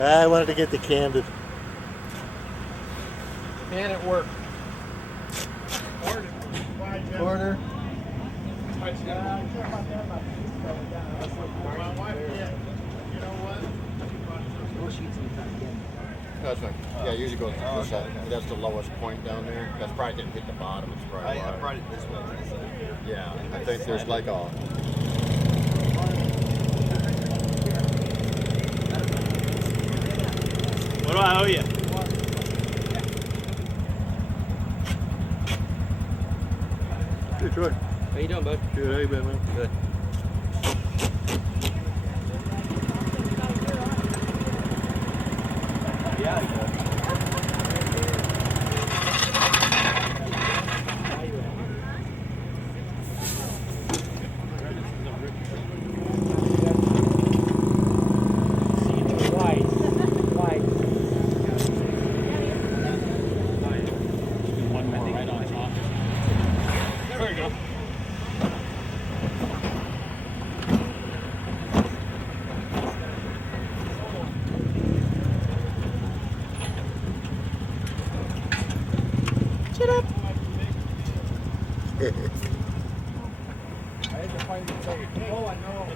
I wanted to get the candid. And it worked. Order. That's right. Yeah, it usually goes to this side. That's the lowest point down there. That's probably didn't hit the bottom. It's probably I brought it this way. yeah, I think there's like a. What do I owe you? Hey, Troy. How you doing, bud? Good. How you been, man? Good. One more right on top. There we go. Shut up. I had to find the tape. Oh, I know.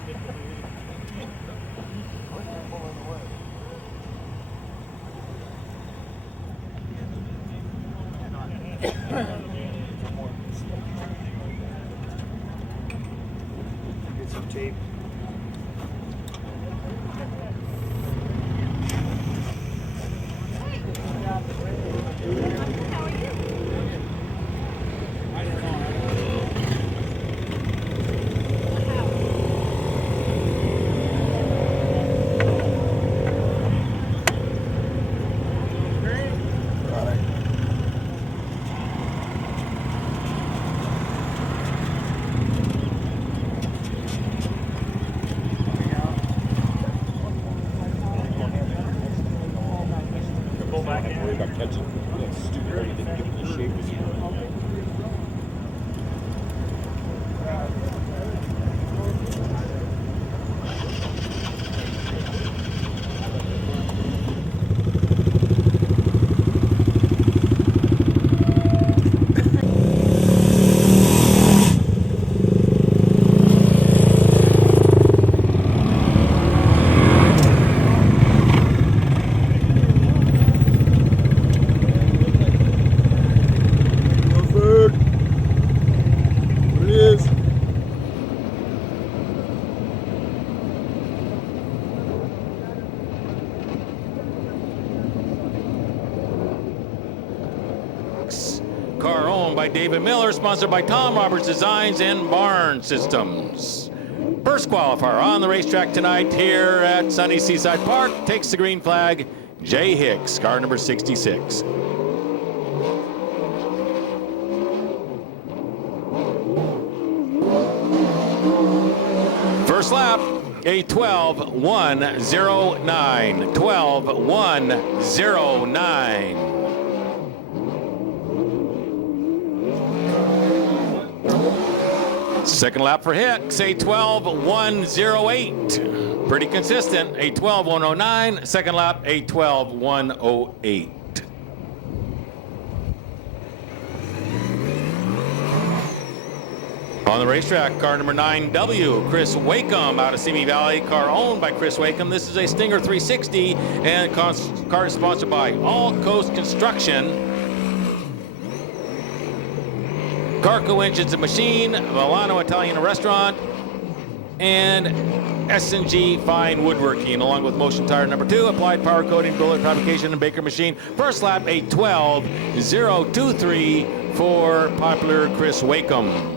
Get some tape. Go back in. Worry about catching that stupid thing that didn't give it the shape. Food. What it is? Car owned by David Miller, sponsored by Tom Roberts Designs and Barn Systems. First qualifier on the racetrack tonight here at sunny Seaside Park takes the green flag, Jay Hicks, car number 66. First lap, a 12:109. 12:109. Second lap for Hicks, a 12:108. Pretty consistent, a 12:109. Second lap, a 12:108. On the racetrack, car number 9W, Chris Wakeham out of Simi Valley, car owned by Chris Wakeham. This is a Stinger 360, and car is sponsored by All Coast Construction, Carco Engines and Machine, Milano Italian Restaurant, and S&G Fine Woodworking, along with Motion Tire number 2, Applied Power Coating, Bullet Fabrication, and Baker Machine. First lap, a 12:023 for popular Chris Wakeham.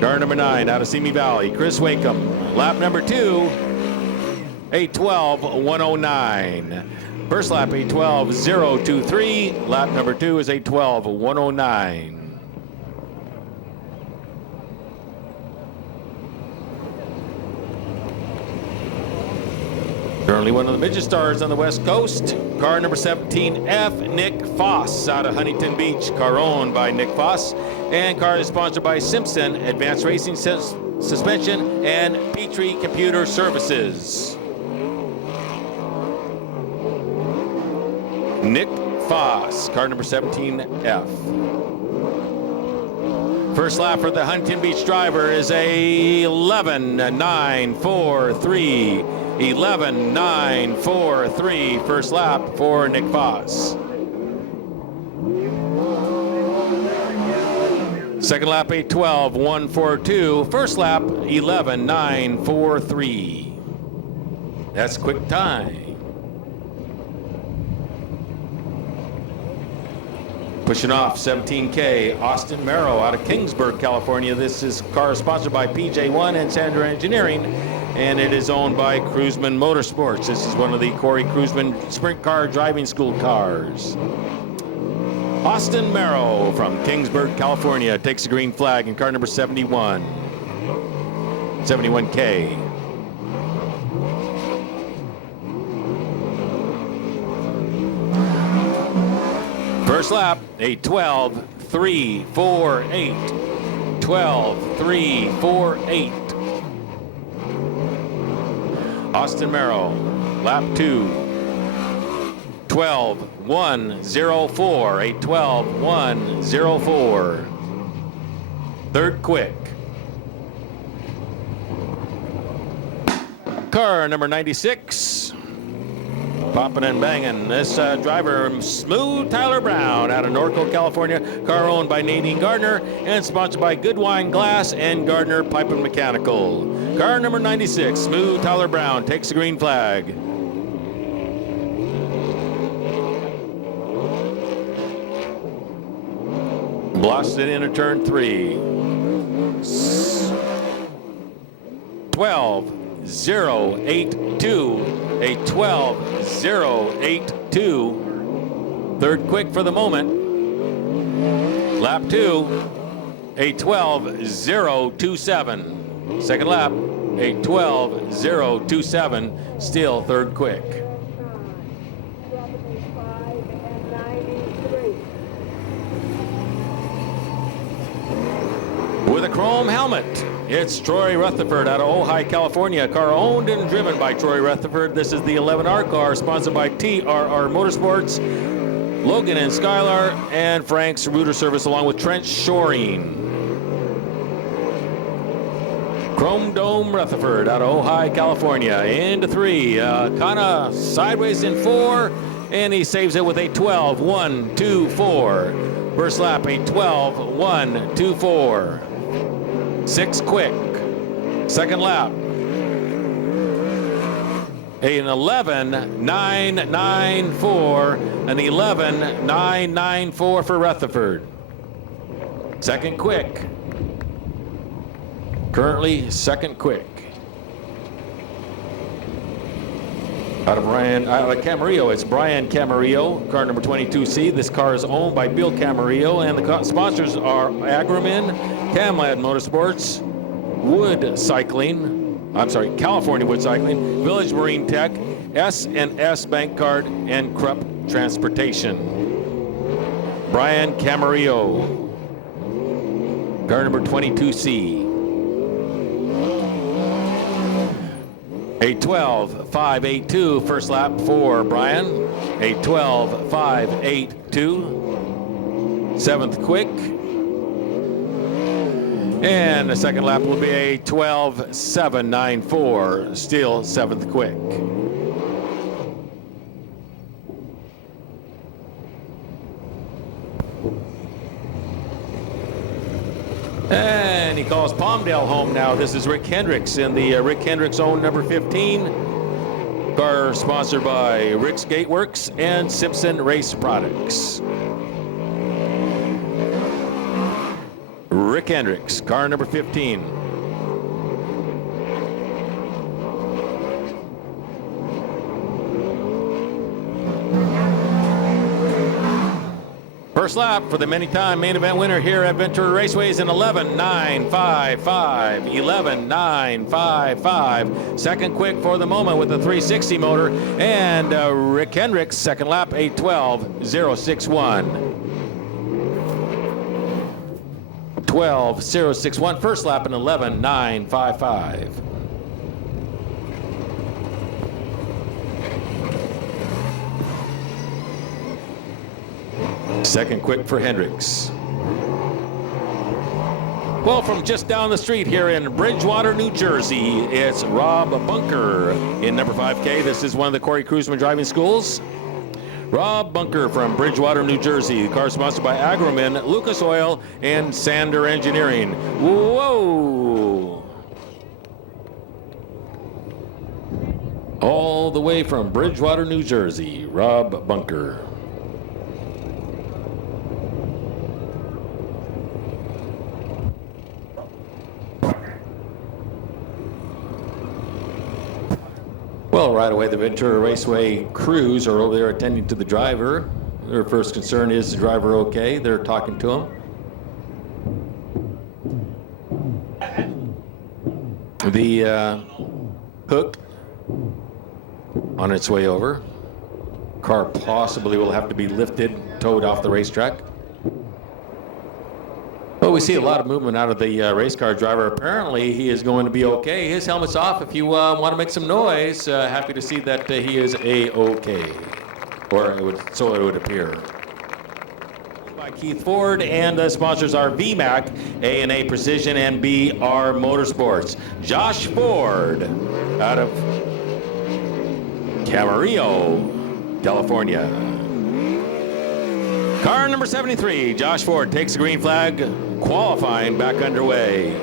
Car number 9 out of Simi Valley, Chris Wakeham. Lap number 2, a 12:109. First lap, a 12:023. Lap number 2 is a 12:109. Currently one of the midget stars on the West Coast. Car number 17F, Nick Foss out of Huntington Beach. Car owned by Nick Foss. And car is sponsored by Simpson Advanced Racing Suspension and Petrie Computer Services. Nick Foss, car number 17F. First lap for the Huntington Beach driver is a 11.943. 11.943 first lap for Nick Foss. Second lap, a 12.142. First lap, 11.943. That's quick time. Pushing off 17K, Austin Merrow out of Kingsburg, California. This is car sponsored by PJ1 and Sandra Engineering, and it is owned by Cruisman Motorsports. This is one of the Corey Cruisman Sprint Car Driving School cars. Austin Merrow from Kingsburg, California takes the green flag in car number 71. 71K. First lap, a 12.348. 12.348. Austin Merrow, lap 2. 12.104. A 12.104. Third quick. Car number 96. Popping and banging. This driver, Smooth Tyler Brown, out of Norco, California. Car owned by Nadine Gardner and sponsored by Goodwine Glass and Gardner Pipe and Mechanical. Car number 96, Smooth Tyler Brown, takes the green flag. Blasted into turn 3. 12.082. A 12.082. Third quick for the moment. Lap 2, a 12.027. Second lap, a 12.027. Still third quick. With a chrome helmet, it's Troy Rutherford out of Ojai, California. Car owned and driven by Troy Rutherford. This is the 11R car, sponsored by TRR Motorsports, Logan and Skylar, and Frank's Router Service, along with Trent Shoring. Chrome Dome Rutherford out of Ojai, California. Into 3, kind of sideways in 4, and he saves it with a 12.124. First lap, a 12.124. 6 quick. Second lap, an 11.994. An 11.994 for Rutherford. Second quick. Currently second quick. Out of Camarillo, it's Brian Camarillo, car number 22C. This car is owned by Bill Camarillo, and the sponsors are Agramin, Camlad Motorsports, California Wood Cycling, Village Marine Tech, S&S Bank Card, and Krupp Transportation. Brian Camarillo, car number 22C. A 12.582 first lap for Brian. A 12.582. Seventh quick. And the second lap will be a 12.794. Still seventh quick. And he calls Palmdale home now. This is Rick Hendricks in the Rick Hendricks owned number 15. Car sponsored by Rick's Gateworks and Simpson Race Products. Rick Hendricks, car number 15. First lap for the many-time main event winner here at Ventura Raceway is an 11.955. 11.955. Second quick for the moment with the 360 motor. And Rick Hendricks, second lap, a 12.061. 12.061. First lap, an 11.955. Second quick for Hendricks. Well, from just down the street here in Bridgewater, New Jersey, it's Rob Bunker in number 5K. This is one of the Corey Kruseman driving schools. Rob Bunker from Bridgewater, New Jersey. The car sponsored by Agromin, Lucas Oil, and Sander Engineering. Whoa! All the way from Bridgewater, New Jersey, Rob Bunker. Well, right away, the Ventura Raceway crews are over there attending to the driver. Their first concern is the driver okay? They're talking to him. The hook on its way over. Car possibly will have to be lifted, towed off the racetrack. Well, we see a lot of movement out of the race car driver. Apparently, he is going to be okay. His helmet's off. If you want to make some noise, happy to see that he is A-okay. Or so it would appear. By Keith Ford, and the sponsors are VMAC, A&A Precision, and BR Motorsports. Josh Ford out of Camarillo, California. Car number 73, Josh Ford takes the green flag, qualifying back underway.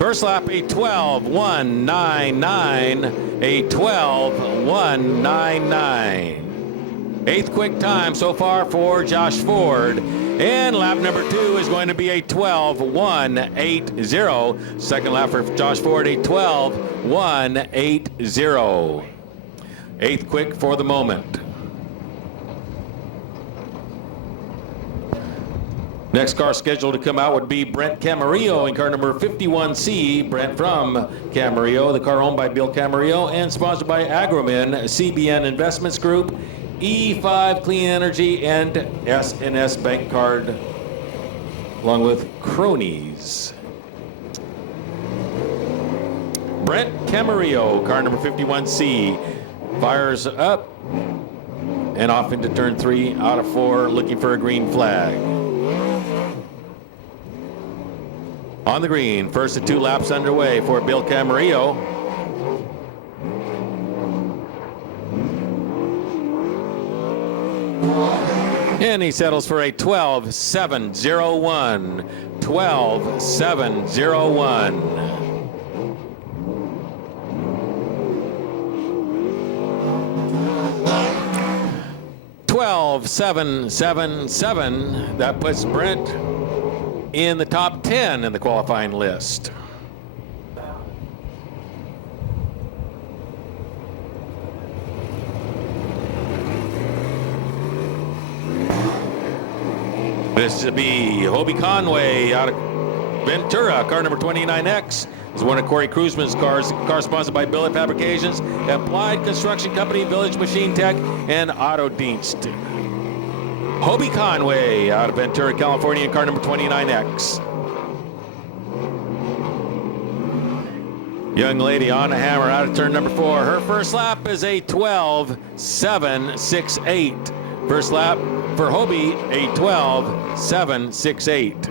First lap, a 12:199, a 12:199. Eighth quick time so far for Josh Ford. And lap number 2 is going to be a 12:180. Second lap for Josh Ford, a 12:180. Eighth quick for the moment. Next car scheduled to come out would be Brent Camarillo in car number 51C. Brent from Camarillo, the car owned by Bill Camarillo and sponsored by Agromin, CBN Investments Group, E5 Clean Energy, and S&S Bank Card, along with cronies. Brent Camarillo, car number 51C, fires up and off into turn 3 out of 4, looking for a green flag. On the green, first of 2 laps underway for Bill Camarillo. And he settles for a 12:701. 12:701. 12:777. That puts Brent in the top 10 in the qualifying list. This to be Hobie Conway out of Ventura, car number 29X. Is one of Corey Kruseman's cars. Car sponsored by Billet Fabrications, Applied Construction Company, Village Machine Tech, and Autodienst. Hobie Conway out of Ventura, California, car number 29X. Young lady on a hammer out of turn number 4. Her first lap is a 12:768. First lap for Hobie, a 12:768.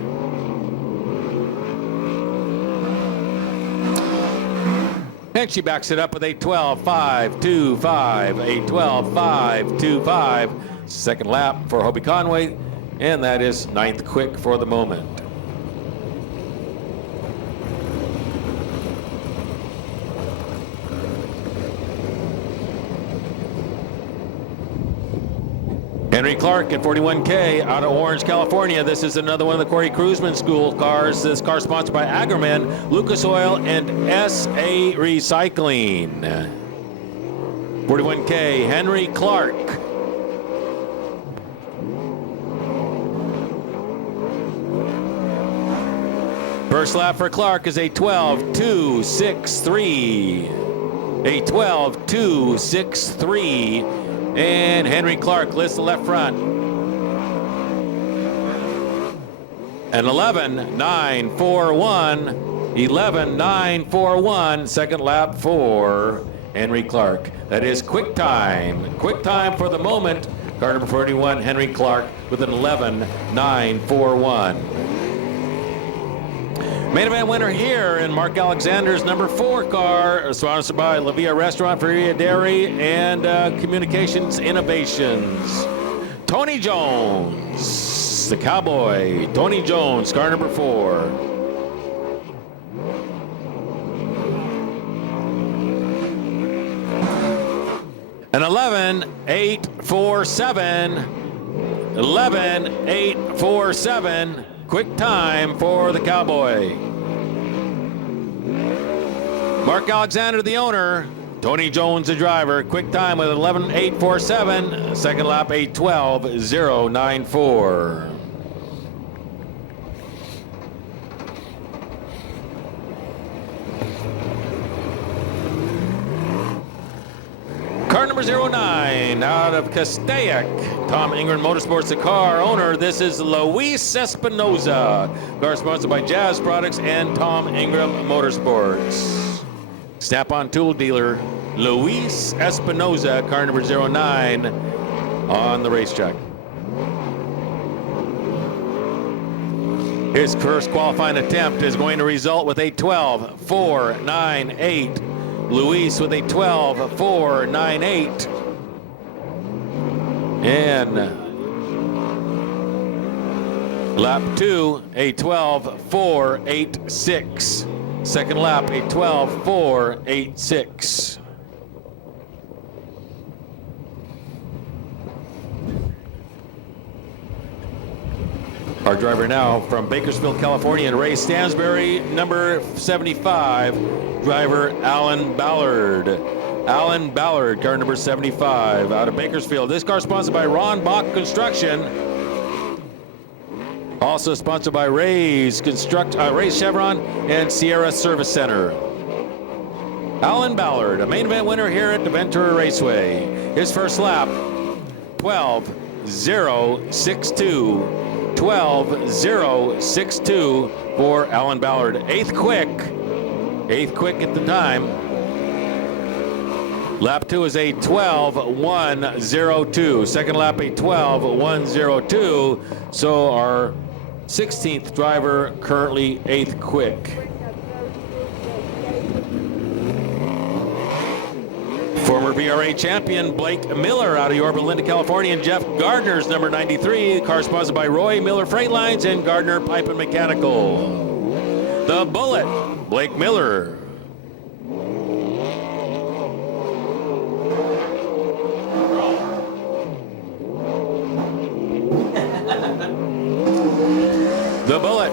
And she backs it up with a 12:525, a 12:525. Second lap for Hobie Conway, and that is 9th quick for the moment. Henry Clark at 41K out of Orange, California. This is another one of the Corey Kruseman School cars. This car sponsored by Agromin, Lucas Oil, and SA Recycling. 41K, Henry Clark. First lap for Clark is a 12:263. A 12:263. And Henry Clark lifts the left front. An 11:941. 11.941. Second lap for Henry Clark. That is quick time. Quick time for the moment. Car number 41, Henry Clark, with an 11.941. Main event winner here in Mark Alexander's number 4 car, sponsored by La Via Restaurant, Feria Dairy, and Communications Innovations. Tony Jones, the Cowboy. Tony Jones, car number 4. An 11.847. 11.847. Quick time for the Cowboy. Mark Alexander, the owner. Tony Jones, the driver. Quick time with 11.847. Second lap, 8.12.094. Car number 09 out of Castaic. Tom Ingram Motorsports, the car owner. This is Luis Espinoza. Car sponsored by Jazz Products and Tom Ingram Motorsports. Snap-on tool dealer Luis Espinoza, car number 09 on the racetrack. His first qualifying attempt is going to result with a 12.498. Luis with a 12.498. And lap 2, a 12.486. Second lap, a 12.486. Our driver now from Bakersfield, California, and Ray Stansbury, number 75, driver Alan Ballard. Alan Ballard, car number 75, out of Bakersfield. This car sponsored by Ron Bach Construction. Also sponsored by Ray's Chevron and Sierra Service Center. Alan Ballard, a main event winner here at the Ventura Raceway. His first lap, 12.062. 12.062 for Alan Ballard. Eighth quick at the time. Lap 2 is a 12.102. Second lap, a 12.102. So our 16th driver, currently 8th quick. Former VRA champion Blake Miller out of Yorba Linda, California, and Jeff Gardner's number 93. Car sponsored by Roy Miller Freight Lines and Gardner Pipe and Mechanical. The Bullet, Blake Miller. The Bullet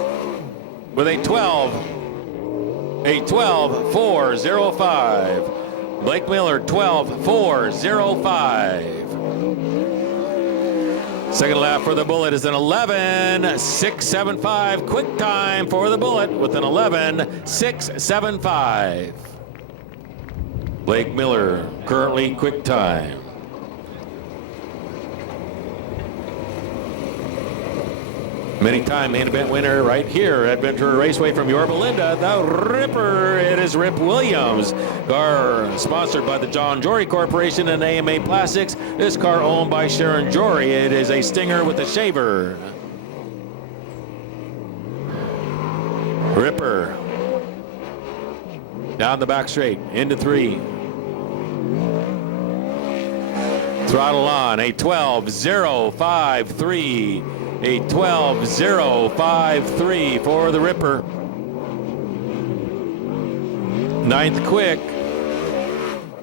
with a 12.405. Blake Miller, 12.405. Second lap for the Bullet is an 11.675. Quick time for the Bullet with an 11.675. Blake Miller, currently quick time. Many-time main event winner right here at Ventura Raceway from Yorba Linda, the Ripper. It is Rip Williams. Car sponsored by the John Jory Corporation and AMA Plastics. This car owned by Sharon Jory. It is a Stinger with a shaver. Ripper. Down the back straight, into 3. Throttle on, a 12.053. A 12.053 for the Ripper. 9th quick.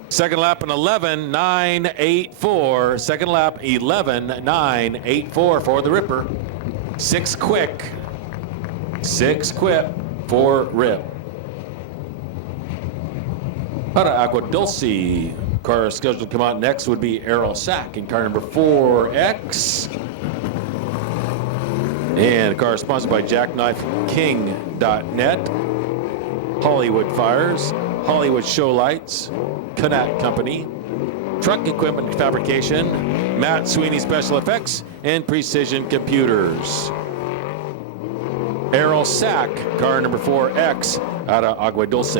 Second lap, an 11.984. Second lap, 11.984 for the Ripper. 6 quick. 6 quick for Rip. Out of Agua Dulce. Car scheduled to come out next would be Errol Sack in car number 4X. And a car sponsored by JackknifeKing.net, Hollywood Fires, Hollywood Show Lights, Canat Company, Truck Equipment Fabrication, Matt Sweeney Special Effects, and Precision Computers. Errol Sack, car number 4X, out of Agua Dulce.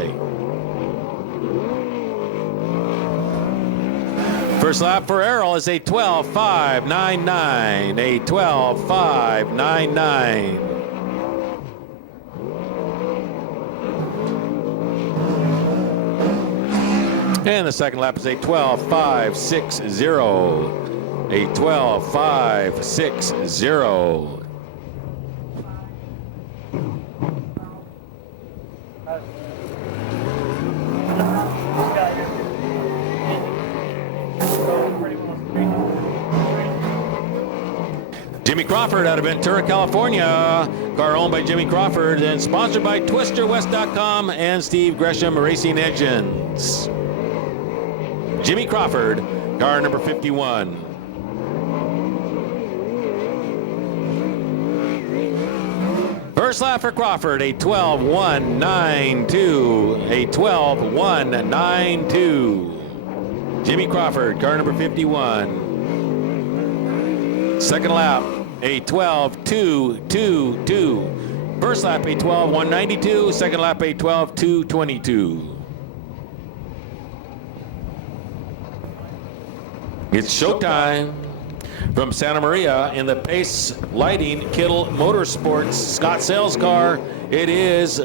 First lap for Errol is a 12.599. A 12.599. And the second lap is a 12.560. A 12.560. Jimmy Crawford out of Ventura, California. Car owned by Jimmy Crawford and sponsored by TwisterWest.com and Steve Gresham Racing Engines. Jimmy Crawford, car number 51. First lap for Crawford, a 12.192. A 12.192. Jimmy Crawford, car number 51. Second lap, a 12.222. First lap, a 12.192. Second lap, a 12.222. It's showtime from Santa Maria in the Pace Lighting Kittle Motorsports Scott Sales car. It is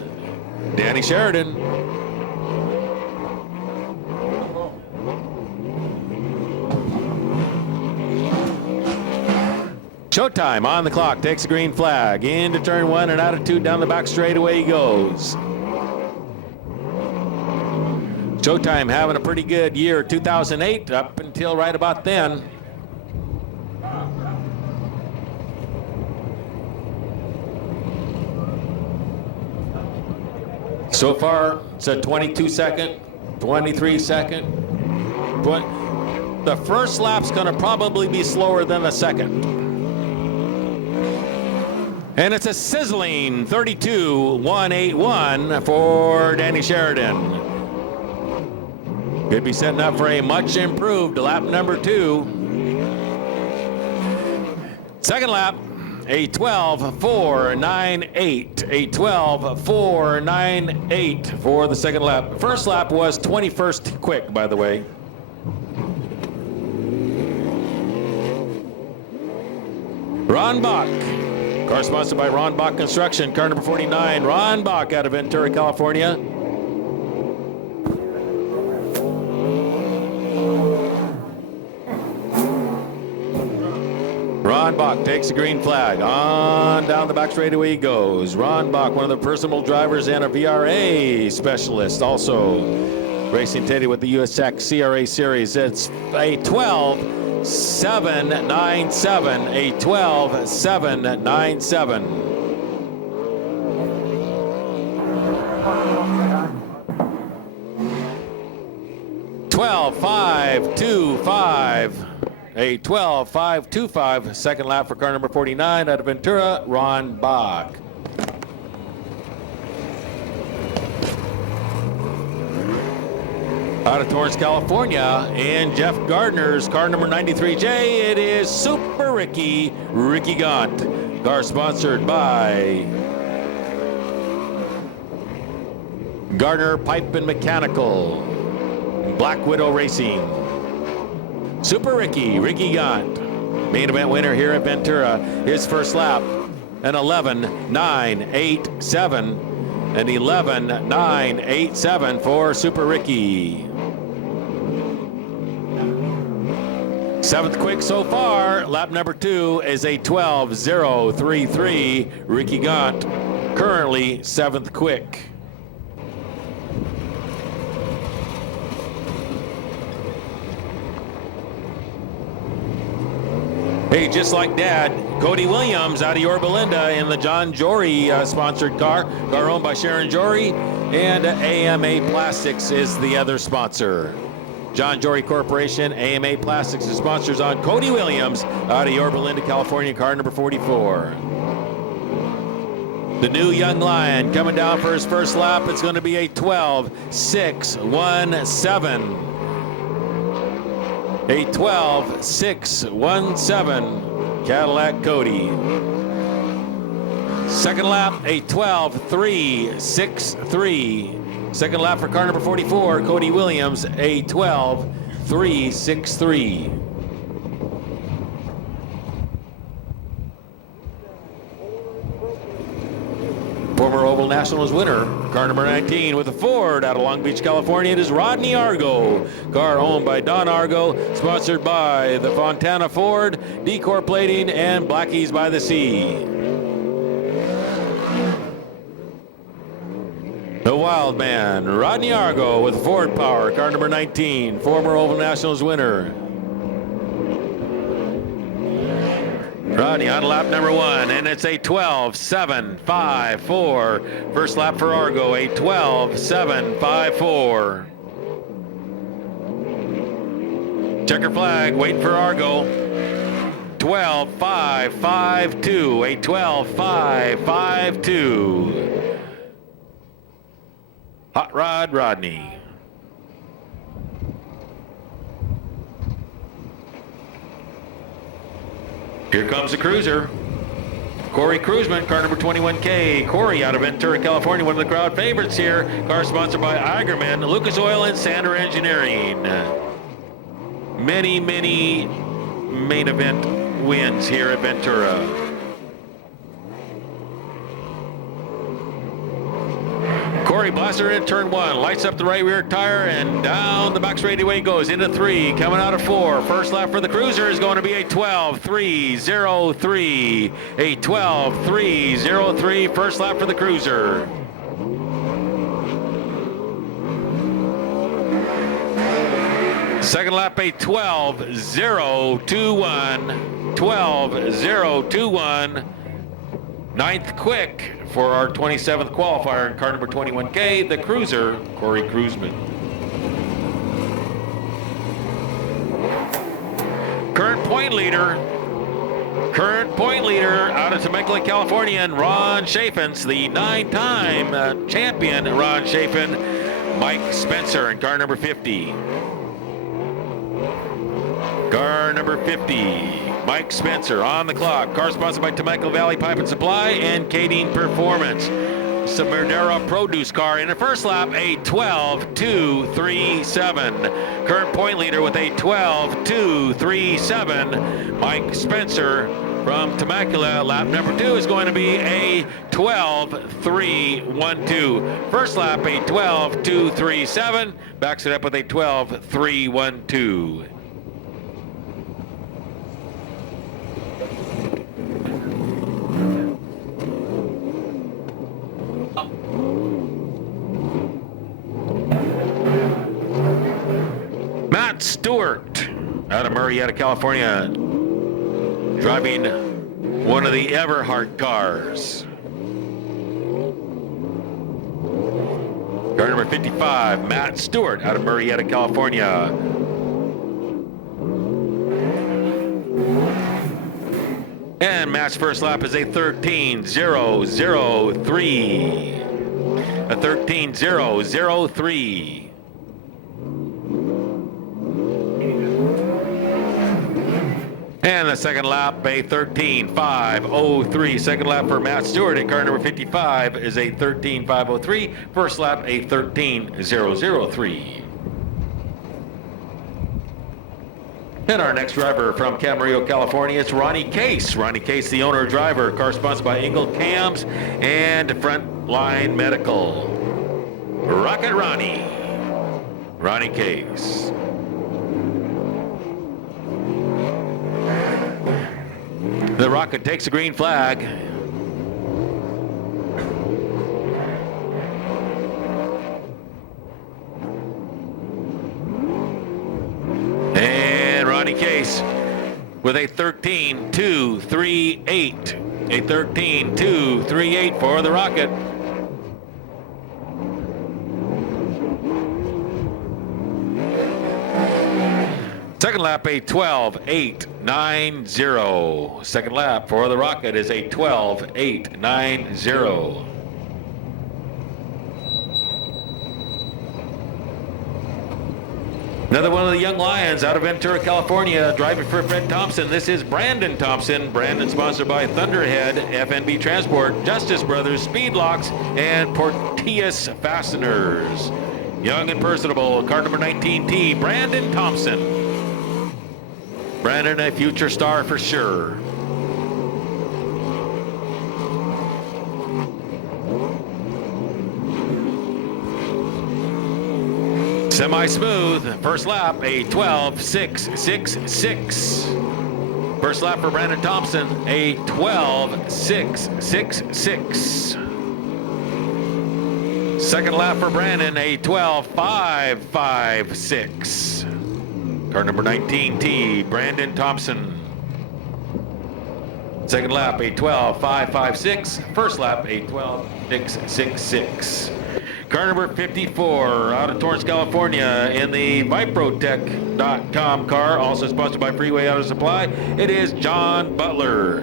Danny Sheridan. Showtime on the clock, takes a green flag into turn one and out of two, down the back straightaway he goes. Showtime having a pretty good year, 2008 up until right about then. So far, it's a 22 second, 23 second. The first lap's gonna probably be slower than the second. And it's a sizzling 32.181 for Danny Sheridan. Could be setting up for a much improved lap number 2. Second lap, a 12.498. A 12.498 for the second lap. First lap was 21st quick, by the way. Ron Bach. Car sponsored by Ron Bach Construction, car number 49. Ron Bach out of Ventura, California. Ron Bach takes the green flag. On down the back straightaway he goes. Ron Bach, one of the personal drivers and a VRA specialist. Also racing today with the USAC CRA series. It's a 12.797. A 12.797. $12.525. A 12.525. Second lap for car number 49 out of Ventura, Ron Bach. Out of Torrance, California, and Jeff Gardner's car number 93J, it is Super Ricky Gaunt. Car sponsored by Gardner Pipe and Mechanical, Black Widow Racing. Super Ricky Gaunt, main event winner here at Ventura. His first lap, an 11.987, an 11.987 for Super Ricky. Seventh quick so far. Lap number 2 is a 12.033. Ricky Gaunt, currently seventh quick. Hey, just like Dad, Cody Williams out of Yorba Linda in the John Jory sponsored car owned by Sharon Jory, and AMA Plastics is the other sponsor. John Jory Corporation, AMA Plastics is sponsors on Cody Williams out of Yorba Linda, California, car number 44. The new young lion coming down for his first lap. It's going to be a 12.617. A 12.617 Cadillac Cody. Second lap, a 12:3.63. Second lap for car number 44, Cody Williams, a 12:3.63. Former Oval Nationals winner, car number 19 with a Ford out of Long Beach, California. It is Rodney Argo. Car owned by Don Argo, sponsored by the Fontana Ford, Decor Plating, and Blackies by the Sea. The Wild Man, Rodney Argo with Ford Power, car number 19, former Oval Nationals winner. Rodney on lap number 1, and it's a 12:7.54. First lap for Argo, a 12:7.54. Checker flag, waiting for Argo. 12:5.52, a 12:5.52. Hot Rod Rodney. Here comes the cruiser. Corey Cruzman, car number 21K. Corey out of Ventura, California, one of the crowd favorites here. Car sponsored by Igerman, Lucas Oil, and Sander Engineering. Many main event wins here at Ventura. Corey blaster in turn 1, lights up the right rear tire, and down the back straightaway goes into 3, coming out of 4. First lap for the cruiser is going to be a 12:3.03. A 12:3.03 first lap for the cruiser. Second lap, a 12:021. 12:021. Ninth quick for our 27th qualifier in car number 21K, the cruiser, Corey Cruzman. Current point leader out of Temecula, California, and Ron Chaffins, the 9-time champion Ron Chaffin, Mike Spencer in car number 50. Car number 50. Mike Spencer on the clock. Car sponsored by Temecula Valley Pipe and Supply and Kadeen Performance. Samerdera Produce car in the first lap, a 12:237. Current point leader with a 12:237. Mike Spencer from Temecula. Lap number 2 is going to be a 12:312. First lap, a 12:237. Backs it up with a 12:312. Matt Stewart out of Murrieta, California, driving one of the Everhart cars. Car number 55, Matt Stewart out of Murrieta, California. And Matt's first lap is a 13:003. A 13:003. And the second lap, a 13:503. Second lap for Matt Stewart in car number 55 is a 13:503. First lap, a 13:003. And our next driver from Camarillo, California, it's Ronnie Case. Ronnie Case, the owner driver, car sponsored by Engel Cams and Frontline Medical. Rocket Ronnie. Ronnie Case. The Rocket takes the green flag. And Ronnie Case with a 13:238. A 13:238 for the Rocket. Second lap, a 12:890. Second lap for the Rocket is a 12:890. Another one of the young lions out of Ventura, California, driving for Fred Thompson. This is Brandon Thompson. Brandon sponsored by Thunderhead, FNB Transport, Justice Brothers, Speed Locks, and Portillas Fasteners. Young and personable, card number 19T, Brandon Thompson. Brandon, a future star for sure. Semi-smooth, first lap, a 12.666. First lap for Brandon Thompson, a 12.666. Second lap for Brandon, a 12.556. Car number 19T, Brandon Thompson. Second lap, a 12.556. First lap, a 12.666. Car number 54 out of Torrance, California in the Viprotech.com car, also sponsored by Freeway Auto Supply. It is John Butler.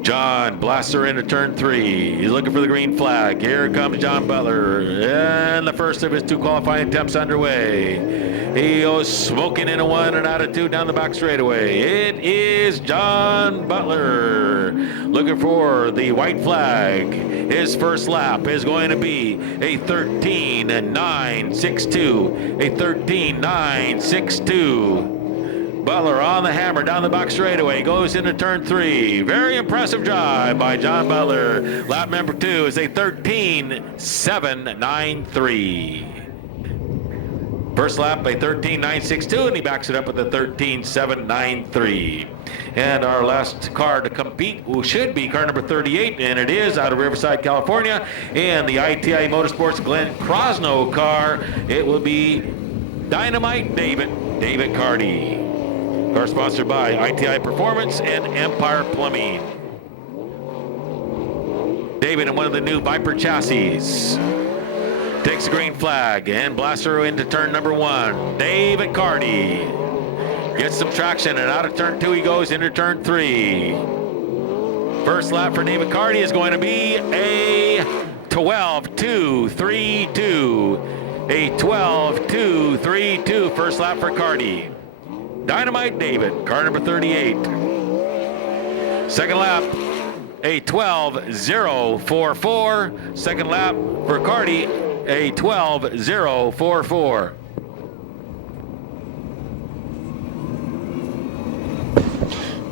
John blasts her into turn 3. He's looking for the green flag. Here comes John Butler. And the first of his 2 qualifying attempts underway. He goes smoking into 1 and out of 2 down the back straightaway. It is John Butler looking for the white flag. His first lap is going to be a 13.962. A 13.962. Butler on the hammer down the back straightaway, goes into turn 3. Very impressive drive by John Butler. Lap number 2 is a 13.793. First lap, a 13.962, and he backs it up with a 13.793. And our last car to compete should be car number 38, and it is out of Riverside, California, and the ITI Motorsports Glenn Crosno car. It will be Dynamite David Carty. Car sponsored by ITI Performance and Empire Plumbing. David in one of the new Viper chassis. Takes the green flag and blasts her into turn number 1. David Carty gets some traction, and out of turn 2 he goes into turn 3. First lap for David Carty is going to be a 12.232. A 12.232 first lap for Carty. Dynamite David, car number 38. Second lap, a 12.044. Second lap for Carty, a 12.044.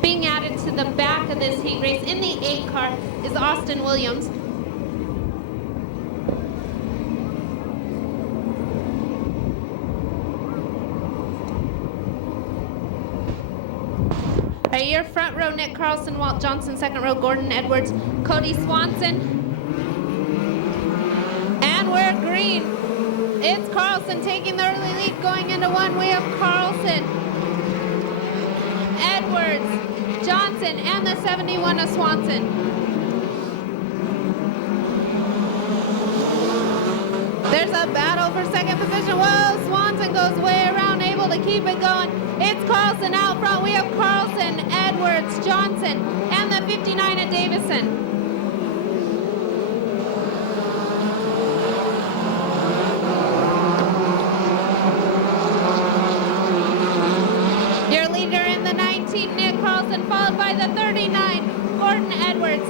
Being added to the back of this heat race in the 8 car is Austin Williams. Right, your front row, Nick Carlson, Walt Johnson, second row, Gordon Edwards, Cody Swanson. And we're green. It's Carlson taking the early lead going into 1. We have Carlson, Edwards, Johnson, and the 71 of Swanson. There's a battle for second position. Whoa, Swanson goes way around, able to keep it going. It's Carlson out front. We have Carlson, Edwards, Johnson, and the 59 at Davison. Your leader in the 19, Nick Carlson, followed by the 39, Gordon Edwards.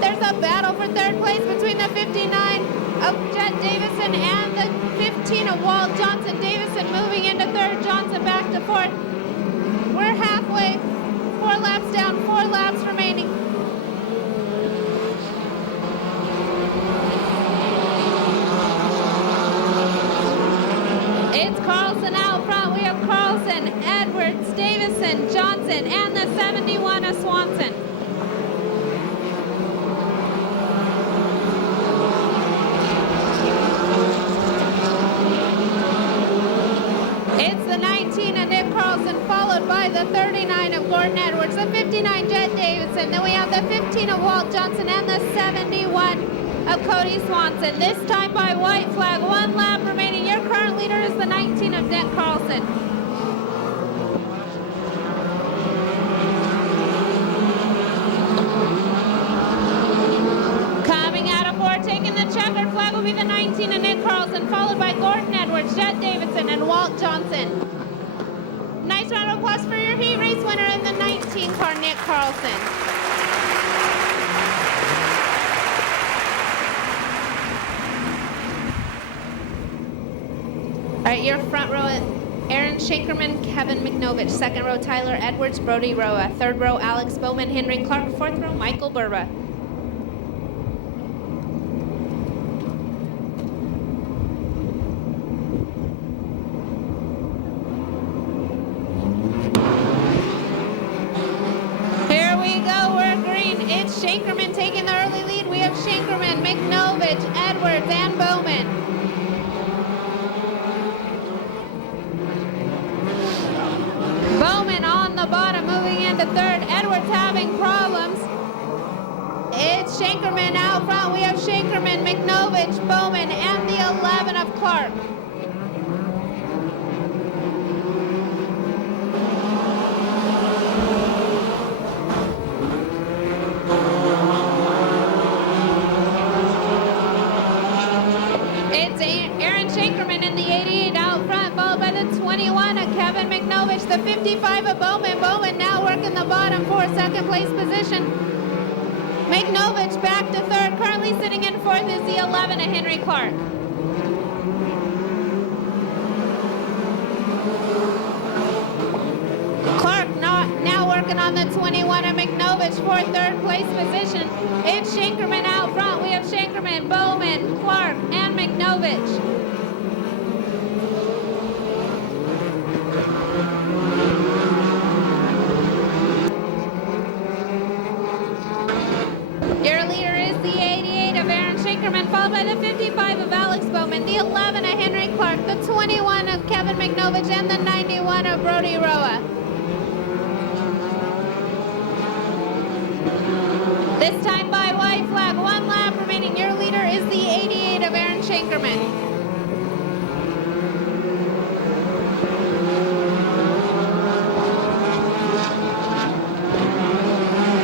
There's a battle for third place between the 59 of Jet Davison and the 15 of Walt Johnson. Davison moving into third, Johnson back to fourth. We're halfway, 4 laps down, 4 laps remaining. It's Carlson out front. We have Carlson, Edwards, Davison, Johnson, and the 71 of Swanson. It's the 19 of Nick Carlson, followed by the 39 of Gordon Edwards, the 59 Jet Davidson, then we have the 15 of Walt Johnson, and the 71 of Cody Swanson. This time by white flag, 1 lap remaining. Your current leader is the 19 of Nick Carlson. Coming out of 4, taking the checkered flag will be the 19 of Nick Carlson, Walt Johnson. Nice round of applause for your heat race winner in the 19 car, Nick Carlson. All right, your front row, Aaron Shankerman, Kevin McNovich. Second row, Tyler Edwards, Brody Roa. Third row, Alex Bowman, Henry Clark. Fourth row, Michael Burba. Here we go, we're green. It's Shankerman taking the early lead. We have Shankerman, McNovich, Edwards, and Bowman. Bowman on the bottom, moving into third. Edwards having problems. It's Shankerman out front. We have Shankerman, McNovich, Bowman, and the 11 of Clark. It's Aaron Shankerman in the 88 out front, followed by the 21 of Kevin McNovich, the 55 of Bowman. Bowman now working the bottom for second place position. McNovich back to third. Currently sitting in fourth is the 11 of Henry Clark. Clark now working on the 21 of McNovich for third place position. It's Shankerman out front. We have Shankerman, Bowman, Clark, and McNovich. Your leader is the 88 of Aaron Shankerman, followed by the 55 of Alex Bowman, the 11 of Henry Clark, the 21 of Kevin McNovich, and the 91 of Brody Roa. This time by white flag, 1 lap remaining. Your leader is the 88 of Aaron Shankerman.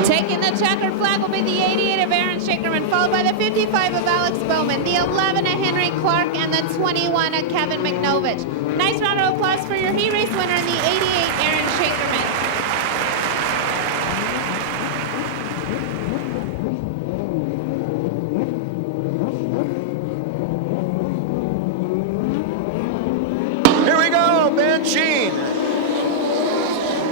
Taking the checkered flag will be the 88 of Aaron Shankerman, followed by the 55 of Alex Bowman, the 11 of Henry Clark, and the 21 of Kevin McNovich. Nice round of applause for your heat race winner in the 88, Aaron Shankerman. Here we go, Ben Sheen.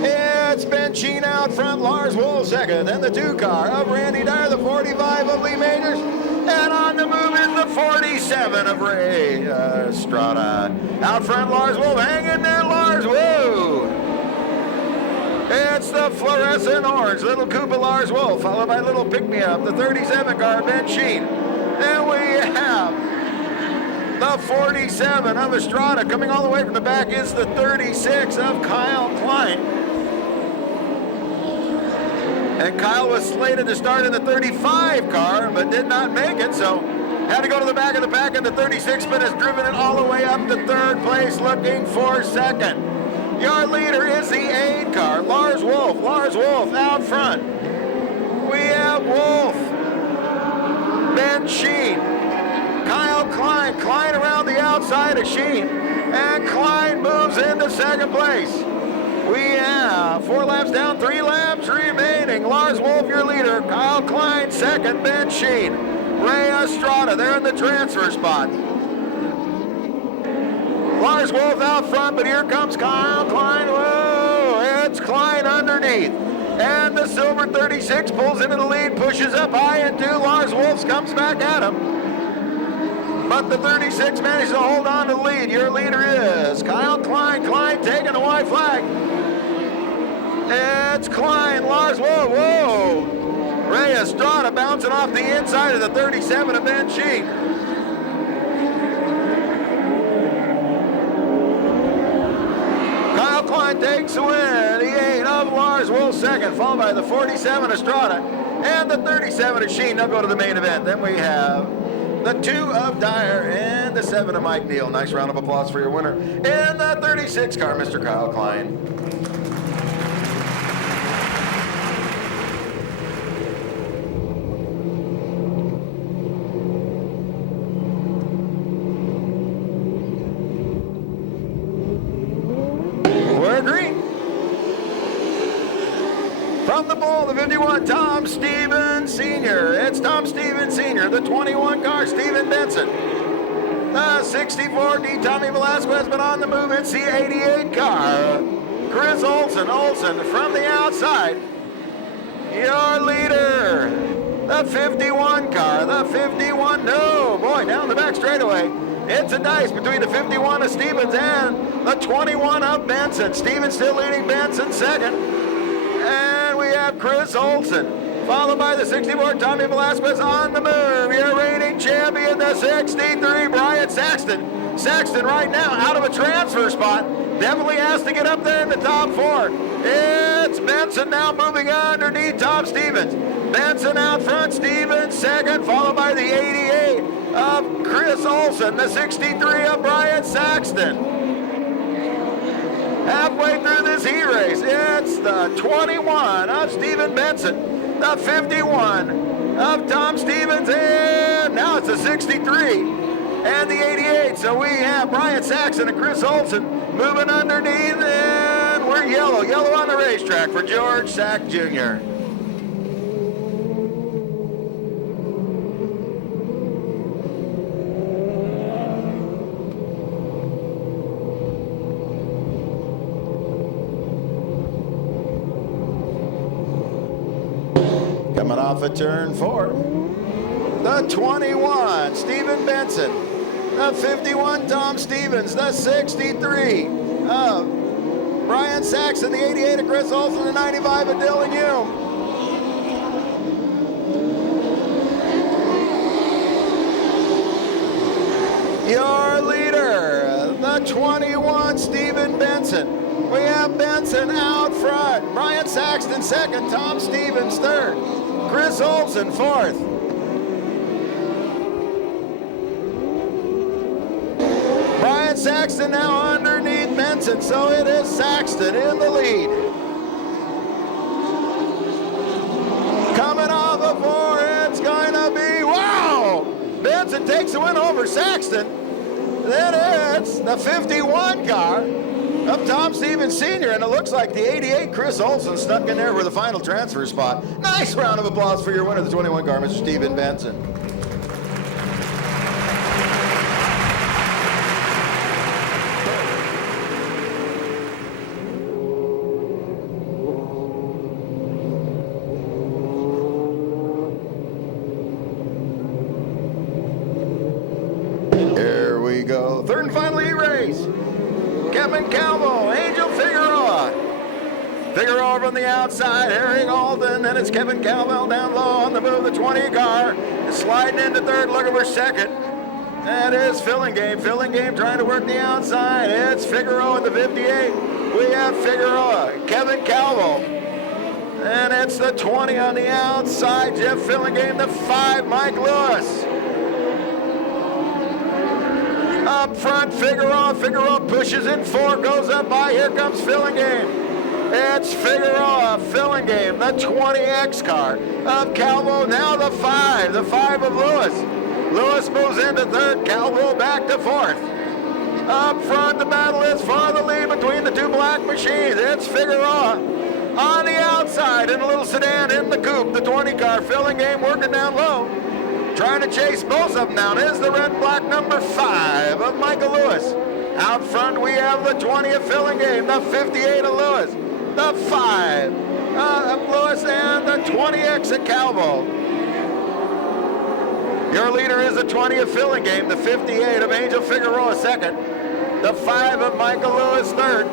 It's Ben Sheen out front, Lars Wolf second, then the 2 car of Randy Dyer, the 45 of Lee Majors, and on the move is the 47 of Ray Estrada. Out front, Lars Wolf, hang in there, Lars, whoa! It's the fluorescent orange, little Koopa Lars Wolf, followed by little pick-me-up, the 37 car, Ben Sheen. Then we have the 47 of Estrada. Coming all the way from the back is the 36 of Kyle Klein. And Kyle was slated to start in the 35 car, but did not make it, so had to go to the back of the pack, and the 36 but has driven it all the way up to third place, looking for second. Your leader is the 8 car, Lars Wolf. Lars Wolf out front. We have Wolf, Ben Sheen, Kyle Klein. Klein around the outside of Sheen, and Klein moves into second place. We have 4 laps down, 3 laps remaining. Lars Wolf, your leader. Kyle Klein, second. Ben Sheen. Ray Estrada, they're in the transfer spot. Lars Wolf out front, but here comes Kyle Klein. Whoa, it's Klein underneath. And the silver 36 pulls into the lead, pushes up high into Lars Wolf, comes back at him. But the 36 manages to hold on to the lead. Your leader is Kyle Klein. Klein taking a white flag. It's Klein, Lars, whoa. Ray Estrada bouncing off the inside of the 37 of Ben Sheen. Kyle Klein takes the win. The 8 of Lars Wolf second, followed by the 47 Estrada and the 37 of Sheen. They'll go to the main event. Then we have the 2 of Dyer and the 7 of Mike Neal. Nice round of applause for your winner. And the 36 car, Mr. Kyle Klein. the pole, the 51, Tom Stevens Sr. It's Tom Stevens Sr., the 21 car, Stephen Benson. The 64 D, Tommy Velasquez, but on the move, it's the 88 car, Chris Olson. Olson from the outside. Your leader, the 51 car, the 51, no, boy, down the back straightaway. It's a dice between the 51 of Stevens and the 21 of Benson. Stevens still leading Benson second. And we have Chris Olson, followed by the 64, Tommy Velasquez on the move. Your reigning champion, the 63, Brian Saxton. Saxton right now out of a transfer spot. Definitely has to get up there in the top four. It's Benson now moving underneath Tom Stevens. Benson out front, Stevens second, followed by the 88 of Chris Olson, the 63 of Brian Saxton. Halfway through this heat race, it's the 21 of Stephen Benson, the 51 of Tom Stevens, and now it's the 63 and the 88. So we have Brian Saxton and Chris Olson moving underneath, and we're yellow on the racetrack for George Sack Jr. Coming off of turn 4, the 21, Stephen Benson, the 51, Tom Stevens, the 63 of Brian Saxton, the 88 of Chris Olson, the 95 of Dylan Hume. Your leader, the 21, Stephen Benson. We have Benson out front. Brian Saxton second. Tom Stevens third. Chris Olson fourth. Brian Saxton now underneath Benson, so it is Saxton in the lead. Coming off of 4, it's going to be, wow! Benson takes the win over Saxton. Then it's the 51 car of Tom Stevens Sr., and it looks like the 88 Chris Olson stuck in there for the final transfer spot. Nice round of applause for your winner, the 21 car, Mr. Stephen Benson. Here we go. Third and final heat race. Kevin Calvo, Angel Figueroa. Figueroa from the outside, Harry Alden, then it's Kevin Calvo down low on the move, the 20 car. Sliding into third, looking for second. That is Filling Game trying to work the outside. It's Figueroa at the 58. We have Figueroa, Kevin Calvo. And it's the 20 on the outside, Jeff Filling Game, the 5, Mike Lewis. Up front, Figueroa pushes in 4, goes up by, here comes Filling Game. It's Figueroa, Filling Game, the 20X car of Calvo, now the 5 of Lewis. Lewis moves into third, Calvo back to fourth. Up front, the battle is for the lead between the two black machines. It's Figueroa on the outside in a little sedan in the coupe, the 20 car, Filling Game working down low. Trying to chase both of them down is the red black number 5 of Michael Lewis. Out front we have the 20 of Filling Game, the 58 of Lewis, the 5 of Lewis, and the 20X of Calvo. Your leader is the 20 of Filling Game, the 58 of Angel Figueroa second, the 5 of Michael Lewis third.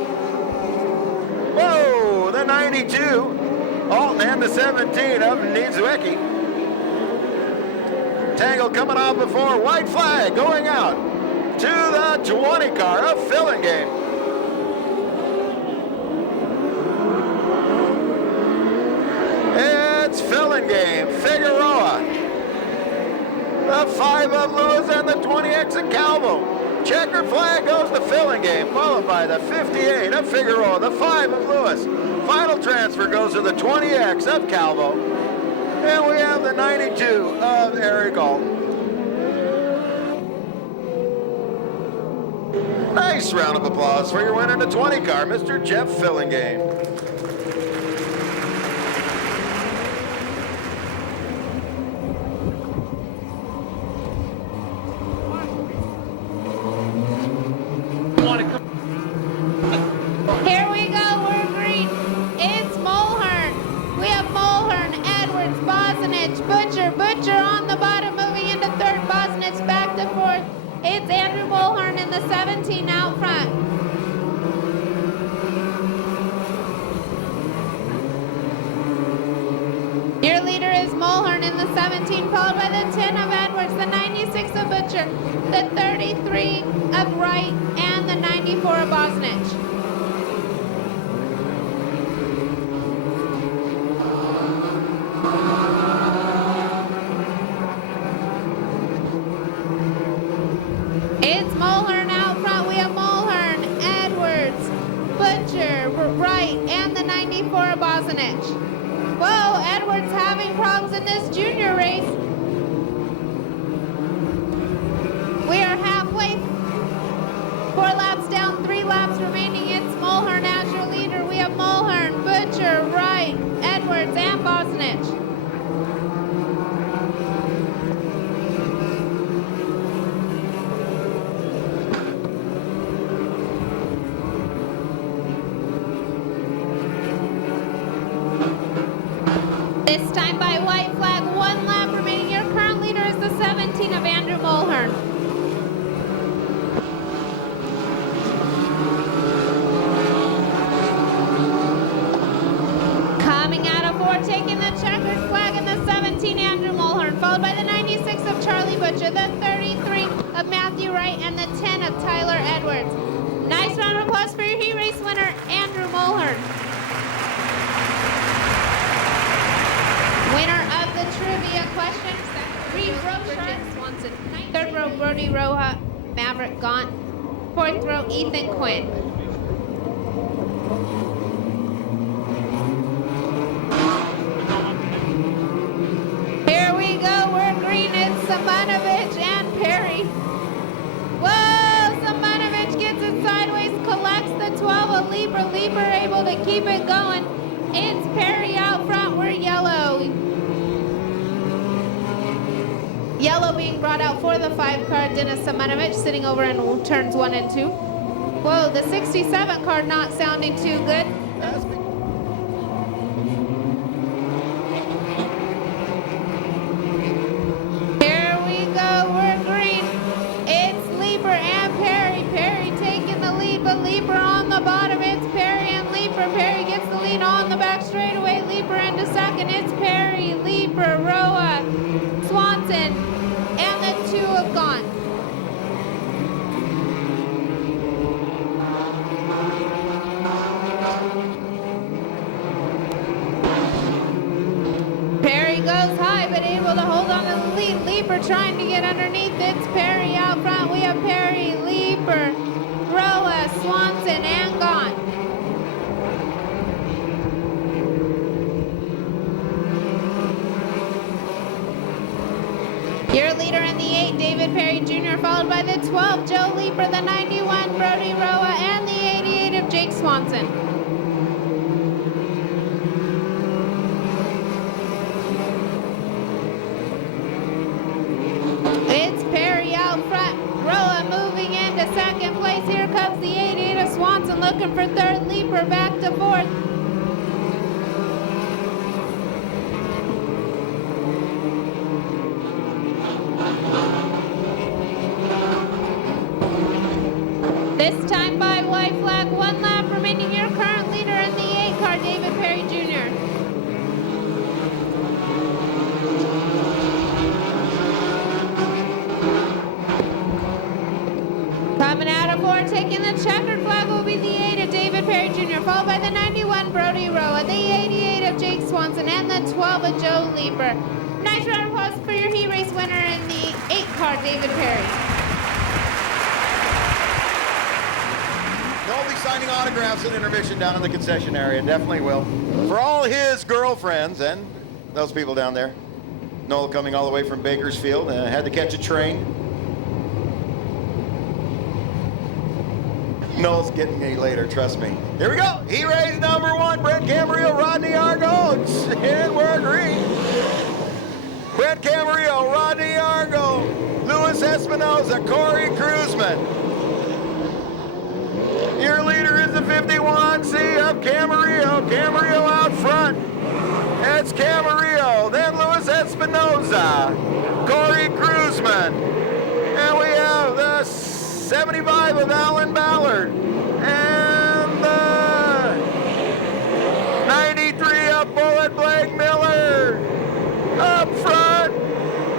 Whoa, the 92, Alton, and the 17 of Niedzwiecki. Tangle coming off before, white flag going out to the 20 car of Filling Game. It's Filling Game, Figueroa, the 5 of Lewis, and the 20X of Calvo. Checker flag goes to Filling Game, followed by the 58 of Figueroa, the 5 of Lewis. Final transfer goes to the 20X of Calvo. And we have the 92 of Eric Alton. Nice round of applause for your winner in the 20 car, Mr. Jeff Filling Game. 17 out front. Your leader is Mulhern in the 17, followed by the 10 of Edwards, the 96 of Butcher, the 33 of Wright, and the 94 of Bosnich. It's Mulhern out front. We have Mulhern, Edwards, Butcher, Wright, and the 94 of Bosnich. Whoa, Edwards having problems in this junior race. We are halfway. 4 laps down, 3 laps remaining. It's Mulhern as your leader. We have Mulhern, Butcher, Wright, Edwards, and Bosnich. This time by white flag, 1 lap remaining. Your current leader is the 17 of Andrew Mulhern. Coming out of 4, taking the checkered flag in the 17, Andrew Mulhern, followed by the 96 of Charlie Butcher, the 33 of Matthew Wright, and the 10 of Tyler Edwards. Nice round of applause for your heat race winner, Andrew Mulhern. Winner of the trivia question, Reed Rocha, Swanson. 3rd row, Brody Roja, Maverick Gaunt. 4th row, Ethan Quinn. Here we go, we're green. It's Simonovich and Perry. Whoa, Simonovich gets it sideways, collects the 12 of Lieber. Lieber able to keep it going. It's Perry out front, we're yellow. Yellow being brought out for the 5 car, Dennis Simonovich, sitting over in turns 1 and 2. Whoa, the 67 car not sounding too good. Here we go, we're green. It's Lieber and Perry. Perry taking the lead, but Lieber on the bottom. It's Perry and Lieber. Perry gets the lead on the back straightaway. Lieber into second. It's Perry, Lieber, Roa, Swanson, and the 2 have gone. Perry goes high, but able to hold on to the lead. Lieber trying to get underneath. It's Perry out front. We have Perry, Lieber, Roa, Swanson, and Gaunt. Your leader in the 8, David Perry Jr., followed by the 12, Joe Lieber, the 91, Brody Roa, and the 88 of Jake Swanson. It's Perry out front, Roa moving into second place. Here comes the 88 of Swanson looking for 3rd, Lieber back to 4th. This time by white flag, 1 lap remaining. Your current leader in the 8 car, David Perry Jr. Coming out of 4, taking the checkered flag will be the 8 of David Perry Jr., followed by the 91 Brody Roa, the 88 of Jake Swanson, and the 12 of Joe Lieber. Nice round of applause for your heat race winner in the 8 car, David Perry. They'll be signing autographs at intermission down in the concession area. Definitely will. For all his girlfriends and those people down there. Noel coming all the way from Bakersfield. Had to catch a train. Noel's getting me later, trust me. Here we go. He raised number 1, Brent Camarillo, Rodney Argo, and we're green. Brent Camarillo, Rodney Argo, Luis Espinoza, Corey Cruzman. Your leader is the 51C of Camarillo. Camarillo out front. It's Camarillo, then Luis Espinoza, Corey Cruzman. And we have the 75 of Alan Ballard. And the 93 of Bullet Blake Miller. Up front,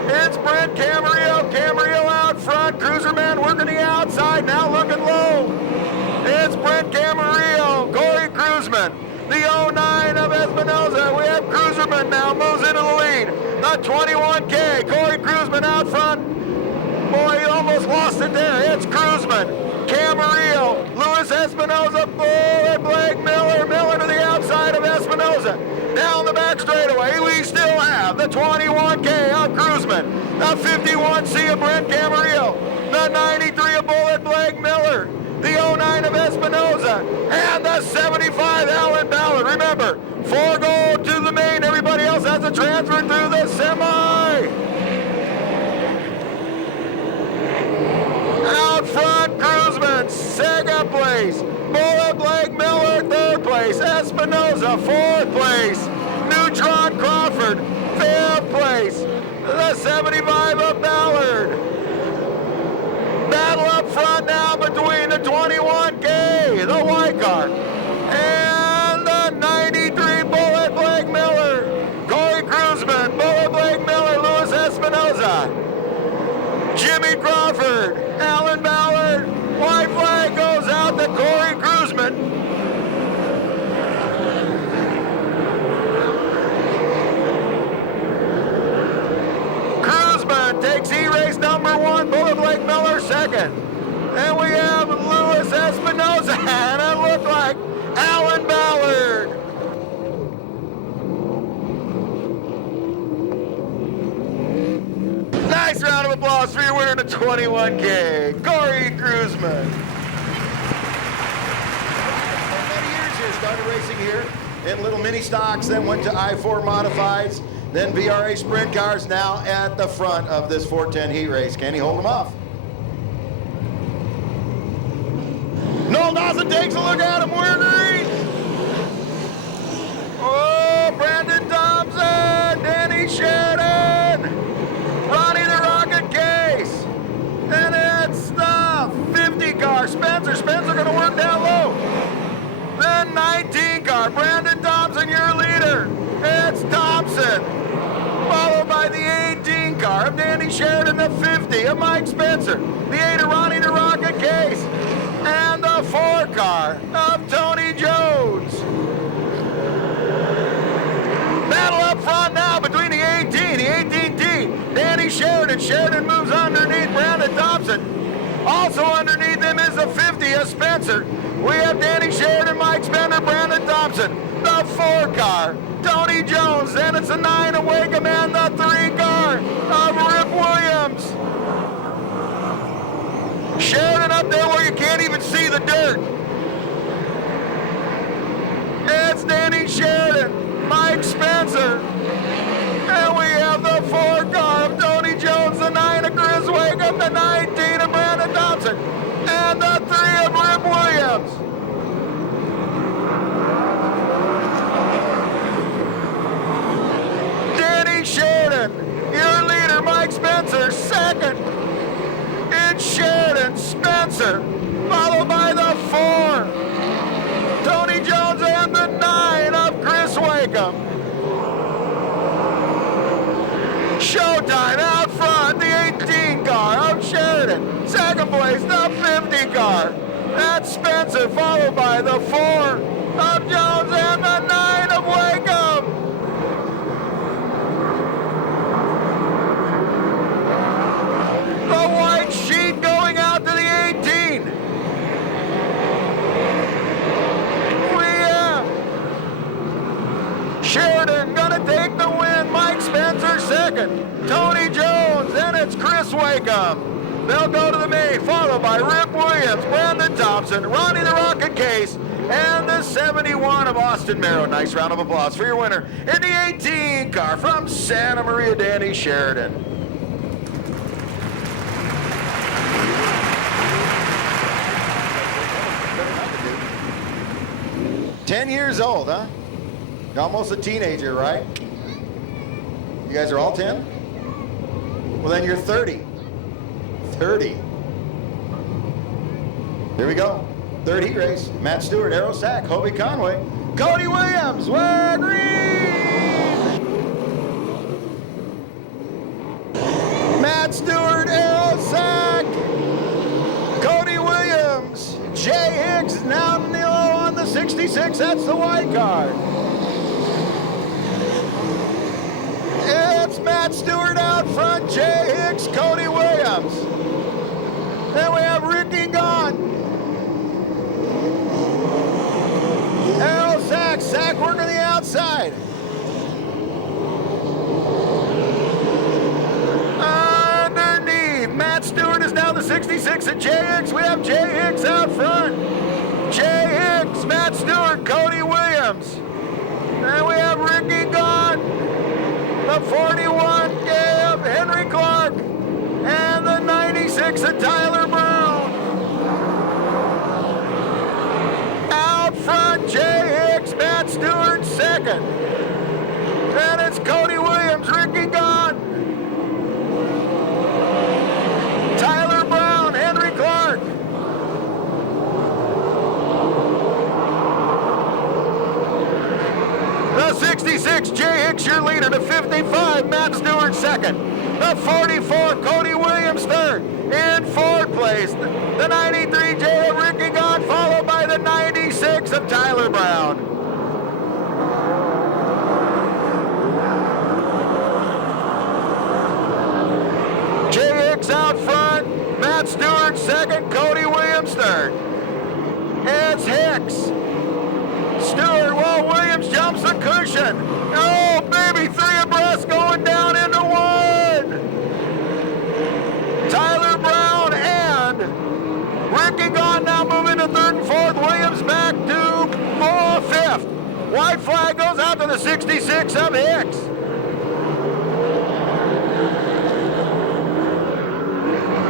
it's Brent Camarillo. Camarillo out front. Cruiserman working the outside, now looking low. It's Brent Camarillo. Corey Cruiserman. The 09 of Espinosa. We have Cruiserman now moves into the lead. The 21K. Corey Cruiserman out front. Boy, he almost lost it there. It's Cruiserman. Camarillo. Luis Espinosa. Bullet Blake Miller. Miller to the outside of Espinosa. Down the back straightaway, we still have the 21K of Cruiserman. The 51C of Brent Camarillo. The 93 of Bullet Blake Miller. The 09 of Espinosa, and the 75 Alan Ballard. Remember, 4 go to the main. Everybody else has a transfer through the semi. Out front, Cruiserman, second place. Bullet Blake Miller, third place. Espinosa, fourth place. Neutron Crawford, fifth place. The 75 of Ballard. Battle up front now between the 21K, the white car, and the 93 Bullet Blake Miller. Corey Cruiserman, Bullet Blake Miller, Luis Espinosa, Jimmy Crawford, Alan Ballard. White flag goes out to Corey Cruiserman. Cruiserman takes E-race number 1, Bullet Blake Miller second. And we have Luis Espinosa, and it looked like Alan Ballard. Nice round of applause for your winner to 21K, Corey Cruiserman. For many years here, started racing here in little mini stocks, then went to I-4 modifieds, then VRA sprint cars, now at the front of this 410 heat race. Can he hold them off? Noel Dawson takes a look at him. We're green. Oh, Brandon Thompson, Danny Sheridan, Ronnie the Rocket Case, and it's the 50 car. Spencer gonna work down low. Then 19 car, Brandon Thompson, your leader. It's Thompson, followed by the 18 car of Danny Sheridan, the 50 of Mike Spencer, the 8 of Ronnie the Rocket Case, and the 4 car of Tony Jones. Battle up front now between the 18T. Danny Sheridan. Sheridan moves underneath Brandon Thompson. Also underneath him is the 50 of Spencer. We have Danny Sheridan, Mike Spencer, Brandon Thompson. The 4 car, Tony Jones. Then it's the 9 of Wakeham and the 3 car of Rip Williams. Sheridan up there where you can't even see the dirt. It's Danny Sheridan, Mike Spencer, and we have the 4 car of Tony Jones, the 9 of Chris Wakeham, the 19 of Brandon Thompson, and the 3 of Rip Williams. Danny Sheridan, your leader, Mike Spencer, second. It's Sheridan, Spencer, followed by the 4, Tony Jones, and the 9 of Chris Wakeham. Showtime out front, the 18 car of Sheridan. Second place, the 50 car. That's Spencer, followed by the 4 of Jones and the 9 of Wakeham. The white sheet going out to the 18. We have Sheridan gonna take the win. Mike Spencer second. Tony Jones, and it's Chris Wakeham. They'll go to the main, followed by Rip Williams, Brandon Thompson, Ronnie the Rocket Case, and the 71 of Austin Merrow. Nice round of applause for your winner in the 18 car from Santa Maria, Danny Sheridan. 10 years old, huh? You're almost a teenager, right? You guys are all 10? Well, then you're 30. 30. Here we go. Third heat race. Matt Stewart, Arrow Sack, Hobie Conway, Cody Williams, we're green. Matt Stewart, Arrow Sack, Cody Williams, Jay Hicks now on the 66. That's the white card. It's Matt Stewart out front, Jay Hicks, Cody Williams. Then we have Ricky Gaunt. Arrow Sack working the outside. Underneath, Matt Stewart is down the 66 at Jay Hicks. We have Jay Hicks out front. Jay Hicks, Matt Stewart, Cody Williams. And we have Ricky Gaunt. The 41 of Henry Clark. And the 96 of Tyler Brown. Out front, Jay Hicks, Matt Stewart second. Then it's Cody Williams, Ricky Gaunt, Tyler Brown, Henry Clark. The 66, Jay Hicks, your leader. The 55, Matt Stewart second. The 44, Cody Williams third. In fourth place, the 93, J of Ricky Gaunt, followed by the 96 of Tyler Brown. Jay Hicks out front, Matt Stewart second, Cody Williams third. It's Hicks. Stewart, while Williams jumps the cushion. Oh, baby, three abreast going down into one. Tyler Brown and Ricky Gaunt now moving to third and fourth. Williams back to fifth. White flag goes out to the 66 of Hicks.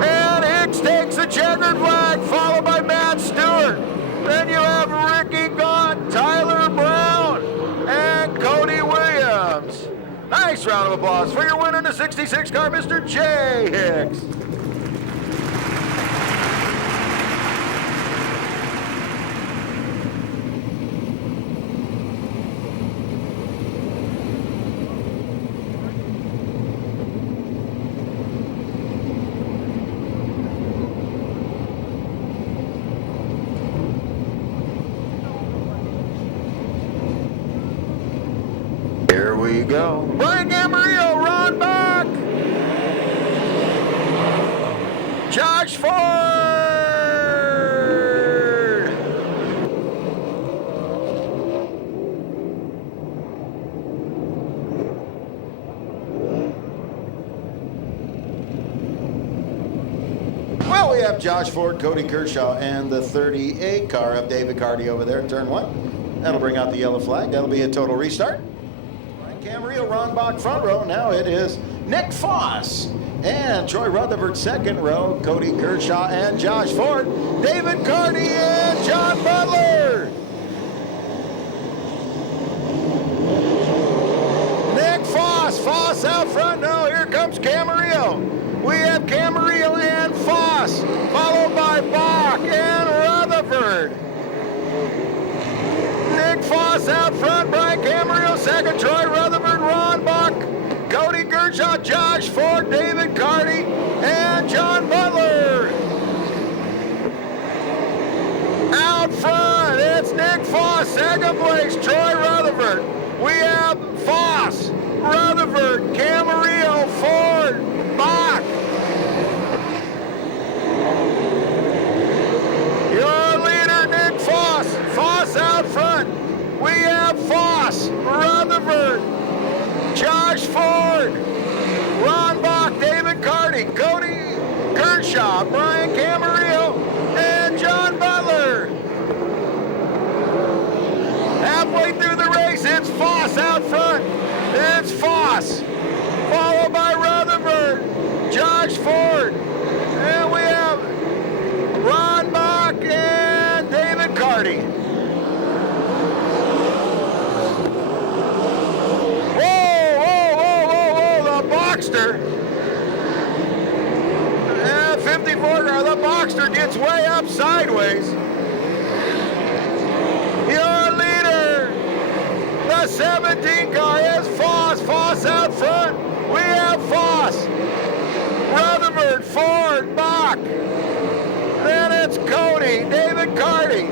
And Hicks takes the checkered flag, followed by Matt Stewart. Then you have Ricky Gaunt, Tyler Brown, and Cody Williams. Nice round of applause for your winner in the 66 car, Mr. Jay Hicks. Here we go. Brian Camarillo, Ron Bach, Josh Ford. Well, we have Josh Ford, Cody Kershaw, and the 38 car of David Carty over there in turn one. That'll bring out the yellow flag. That'll be a total restart. Camarillo, Ron Bach front row. Now it is Nick Foss and Troy Rutherford second row. Cody Kershaw and Josh Ford. David Carty and John Butler. Nick Foss. Foss out front. Now here comes Camarillo. We have Camarillo and Foss, followed by Bach and Rutherford. Nick Foss out front, Brian Camarillo second, Troy Rutherford, Ron Bach, Cody Kershaw, Josh Ford, David Carty, and John Butler. Out front, it's Nick Foss, second place, Troy Rutherford. We have Foss, Rutherford, Camarillo, Ford, Bach. Your leader, Nick Foss. Foss out front. We have Foss, Rutherford, Josh Ford, Ron Bach, David Carty, Cody Kershaw, Brian Camarillo, and John Butler. Halfway through the race, it's Foss out front. It's Foss, followed by Rutherford, Josh Ford, and we have Ron Bach and David Carty. Whoa, the Boxster. 54 car, the Boxster. Boxster gets way up sideways. Your leader, the 17 car, is Foss. Foss out front. We have Foss, Rutherford, Ford, Bach. Then it's Cody, David Carty.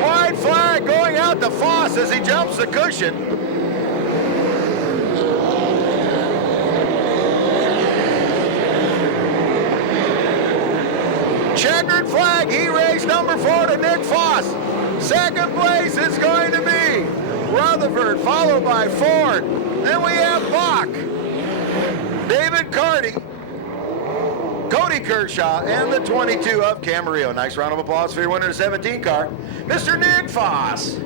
White flag going out to Foss as he jumps the cushion. Checkered flag, he raised number 4 to Nick Foss. Second place is going to be Rutherford, followed by Ford. Then we have Bach, David Carty, Cody Kershaw, and the 22 of Camarillo. Nice round of applause for your winner of the 17 car, Mr. Nick Foss.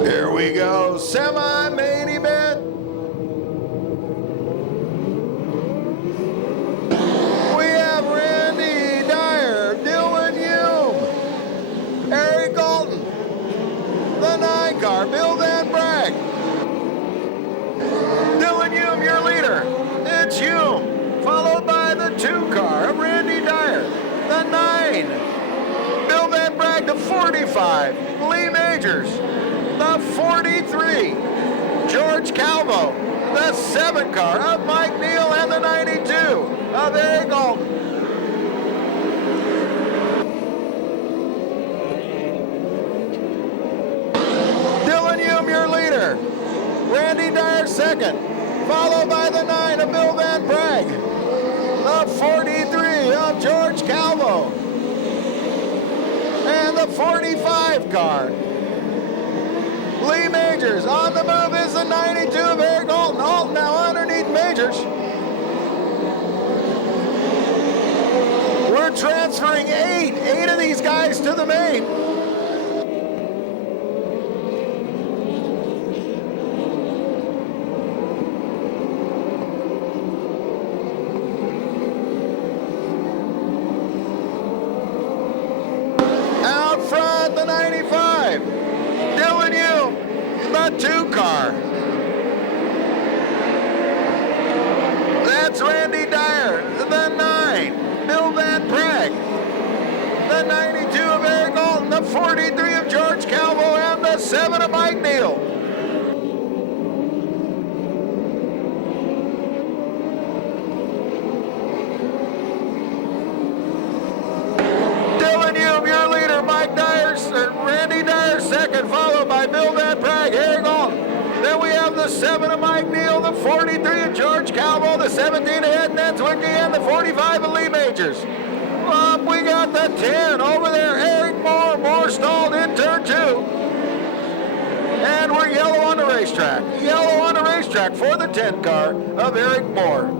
Here we go, semi-main event. We have Randy Dyer, Dylan Hume, Eric Alton, the 9 car, Bill Van Bragg. Dylan Hume, your leader. It's Hume, followed by the 2 car of Randy Dyer, the 9. Bill Van Bragg, the 45. Lee Majors, the 43. George Calvo, the 7 car of Mike Neal, and the 92 of Eric Alton. Dylan Hume, your leader. Randy Dyer, 2nd, followed by the 9 of Bill Van Bragg, the 43 of George Calvo, and the 45 car. Lee Majors. On the move is the 92 of Eric Alton. Alton now underneath Majors. We're transferring 8 of these guys to the main. Out front, the 95. Dylan Hume, the 2 car. That's Randy Dyer, the 9. Bill Van Bragg, the 92 of Eric Alton, the 43 of George Calvo, and the 7 of Mike Neal. Dylan Hume, your leader. Mike Dyer's, Randy Dyer, 2nd, followed by Bill Van Bragg, Eric Alton. Then we have the 7 of Mike Neal, the 43 of George Calvo, the 17 of Ed Nenswicki, and the 45 of Lee Majors. Up we got the 10 over there, Eric Moore. Moore stalled in turn 2. And we're yellow on the racetrack. Yellow on the racetrack for the 10 car of Eric Moore.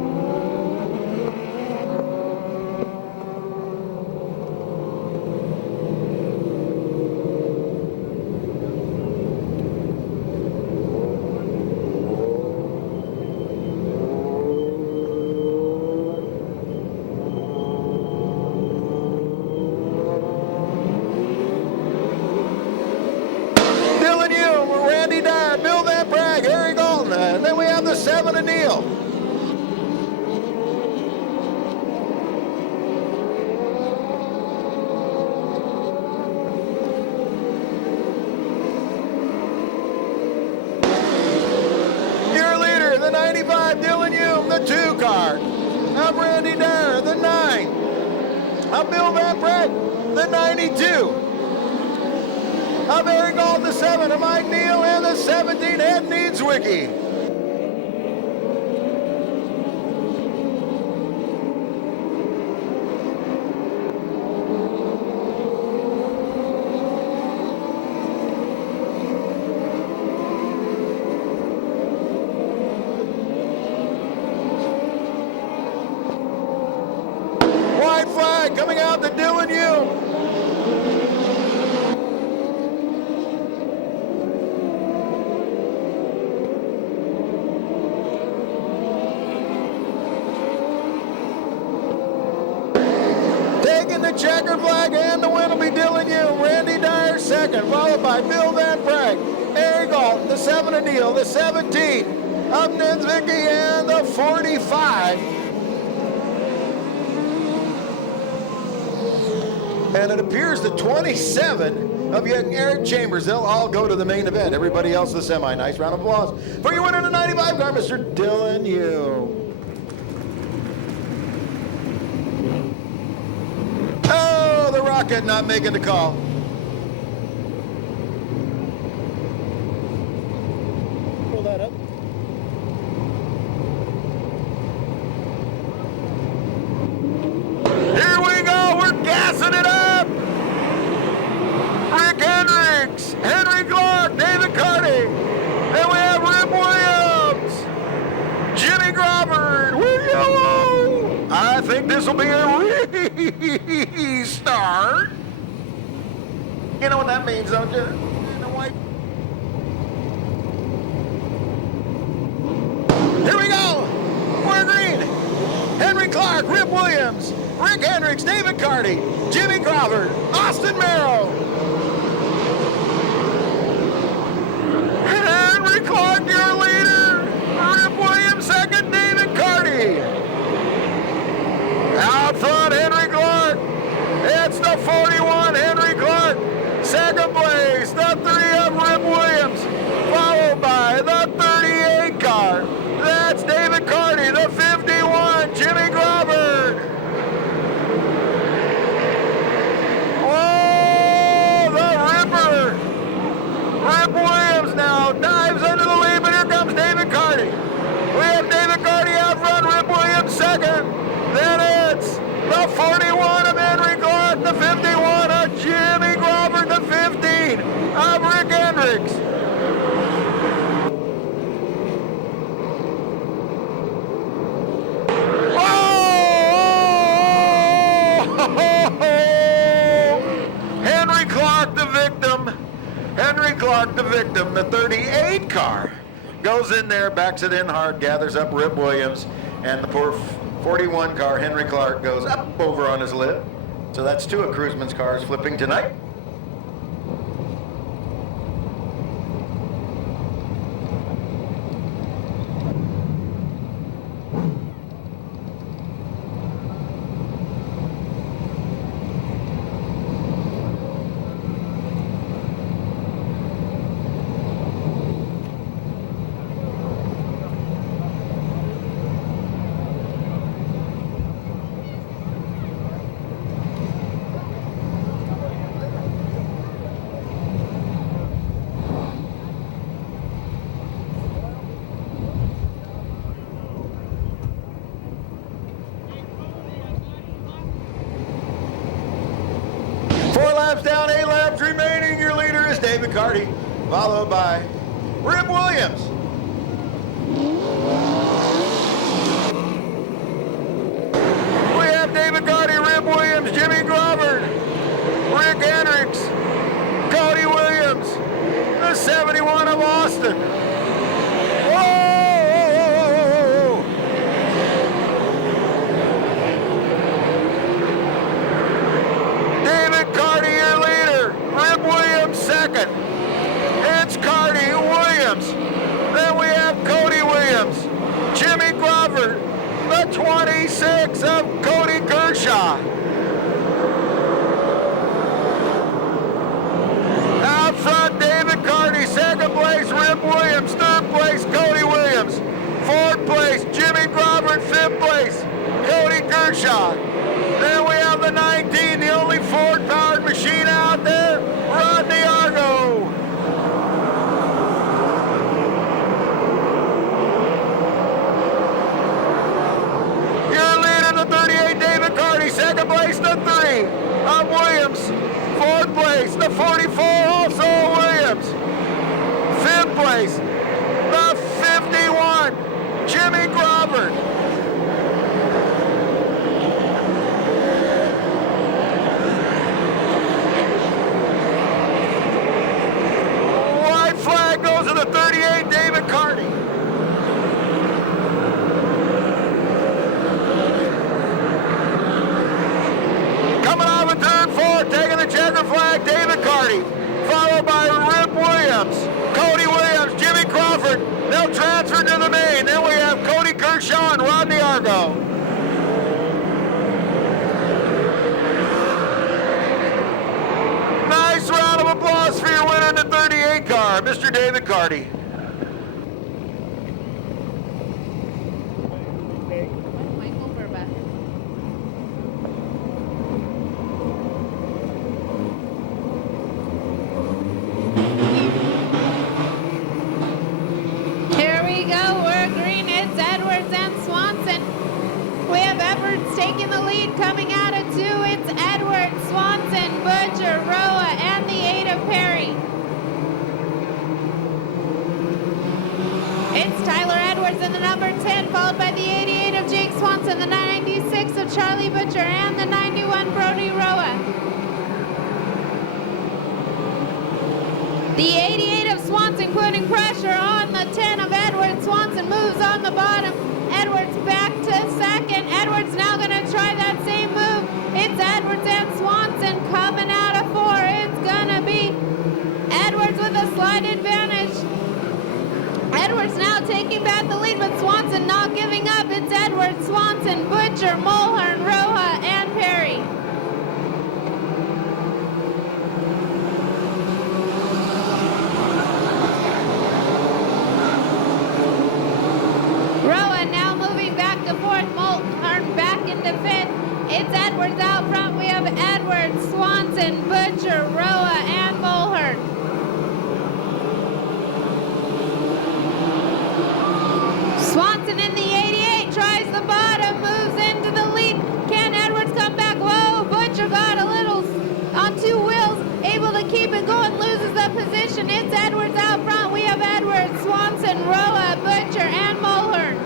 Dylan Hume, Randy Dyer, Bill Van Bragg, Eric Alton, and then we have the 7 of Neal. Your leader, the 95, Dylan Hume, the 2 car of Randy Dyer, the 9 of Bill Van Bragg, the 92 of Eric Alton, the 7 of Mike Neal, and the 17 Ed Nenswicki. coming out to Dylan Hume. Taking the checker flag, and the win will be Dylan Hume. Randy Dyer second, followed by Bill Van Prague, Eric Alton, the 7 of Neal, the 17, of Nensvicky, and the 45. And it appears the 27 of young Eric Chambers. They'll all go to the main event. Everybody else the semi. Nice round of applause for your winner in the 95 car, Mr. Dylan Hume. Oh, the Rocket not making the call. Pull that up. Here we go, we're gassing it up! Rick Hendricks, Henry Clark, David Carty, and we have Rip Williams, Jimmy Grover, we're yellow! I think this will be a restart. You know what that means, don't you? You know what? Here we go! We're green! Henry Clark, Rip Williams, Rick Hendricks, David Carty, Jimmy Crawford, Austin Merrill. Henry Clark, your leader. Rip Williams second, David Carty. Out front, Henry Clark. It's the 41, Henry Clark. Second place, the 3 of Rip Williams, followed by the 38 car. That's David Carty, the 51, Jimmy Grover. Oh, the Ripper. Rip Williams now dives under the lead, but here comes David Carty. We have David Carty out front, Rip Williams second. Then it's the 41 of Henry Clark, the 51 of Jimmy Grover, the 15 of Rick Hendricks. Henry Clark the victim. Henry Clark the victim. The 38 car goes in there, backs it in hard, gathers up Rip Williams, and the poor 41 car, Henry Clark, goes up over on his lip. So that's 2 of Cruiseman's cars flipping tonight. Down, 8 laps remaining. Your leader is David Carty, followed by Rip Williams. We have David Carty, Rip Williams, Jimmy Grover, Rick Hendricks, Cody Williams, the 71 of Austin. Whoa! David Carty, your leader. Rip Williams second. It's Carty, Williams. Then we have Cody Williams. Jimmy Grover, the 26 of Cody Kershaw. Out front, David Carty. Second place, Rip Williams. Third place, Cody Williams. Fourth place, Jimmy Grover. Fifth place, Cody Kershaw. Then we have the 19, the only Ford-powered machine out there, Rodney Argo. Your leader, the 38, David Carty. Second place, the 3 of Williams. Fourth place, the 44, also Williams. Fifth place, the 51, Jimmy Grover. Carty, followed by Rip Williams, Cody Williams, Jimmy Crawford. They'll transfer to the main. Then we have Cody Kershaw and Rodney Argo. Nice round of applause for your winner in the 38 car, Mr. David Carty. Michael Burba. Here we go, we're green, it's Edwards and Swanson. We have Edwards taking the lead, coming out of 2, it's Edwards, Swanson, Butcher, Roa, and the 8 of Perry. It's Tyler Edwards in the number 10, followed by the 88 of Jake Swanson, the 96 of Charlie Butcher, and the 91 Brody Roa. The 88 of Swanson putting pressure on the 10 of Edwards. Swanson moves on the bottom. Edwards back to second. Edwards now going to try that same move. It's Edwards and Swanson coming out of 4. It's going to be Edwards with a slight advantage. Edwards now taking back the lead, but Swanson not giving up. It's Edwards, Swanson, Butcher, Mulhern, Roja, and Perry. Roa now moving back to 4th, Mulhern back into 5th. It's Edwards out front. We have Edwards, Swanson, Butcher, Roa, and Mulhern. Swanson in the 88 tries the bottom, moves into the lead. Can Edwards come back? Whoa, Butcher got a little on 2 wheels, able to keep it going, loses the position. It's Edwards out front. We have Edwards, Swanson, Roa, Butcher, and Mulhern.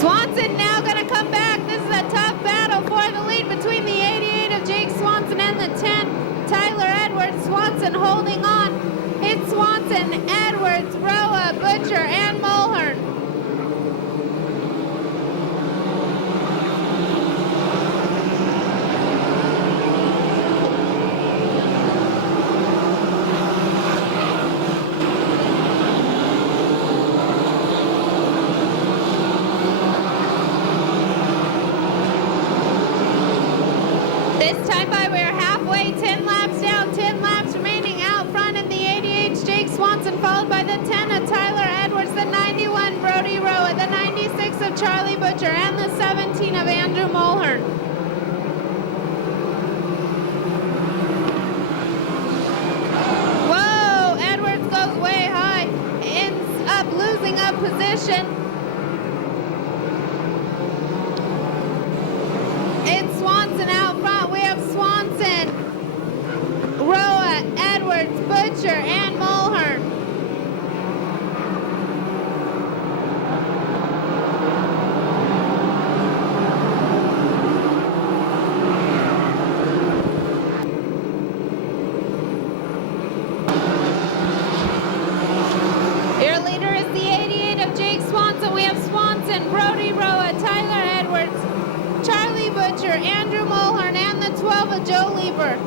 Swanson now going to come back. This is a tough battle for the lead between the 88 of Jake Swanson and the 10, Tyler Edwards. Swanson holding on. It's Swanson, Edwards, Roa, Butcher, and Mulhern. This time by we're halfway, 10 laps down, 10 laps remaining out front in the 88 Jake Swanson, followed by the 10 of Tyler Edwards, the 91 Brody Roa, the 96 of Charlie Butcher, and the 17 of Andrew Mulhern. Whoa, Edwards goes way high, ends up losing a position. It's Swanson out front. We have Swanson, Roa, Edwards, Butcher, and Mulhern. Your leader is the 88 of Jake Swanson. We have Swanson, Brody Roa, Tyler Edwards, Charlie Butcher, Andrew Mulhern, and the 12 of Joe Lieber.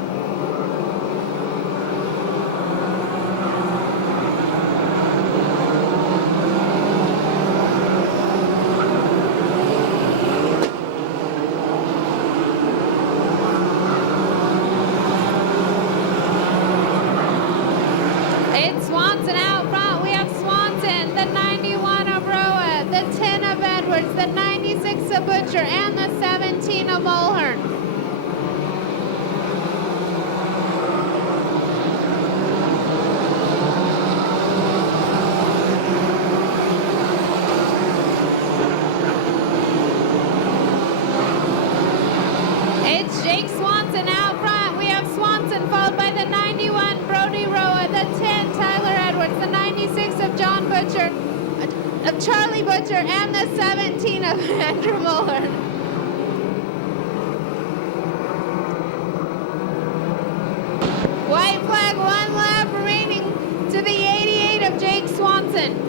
It's Swanson out front. We have Swanson, the 91 of Roa, the 10 of Edwards, the 96 of Butcher, and the 17 of Mulhern. It's Jake Swanson out front. We have Swanson followed by the 91 Brody Roa, the 10 Tyler Edwards, the 96 of John Butcher, of Charlie Butcher, and the 17 of Andrew Mulhern. White flag, 1 lap remaining to the 88 of Jake Swanson.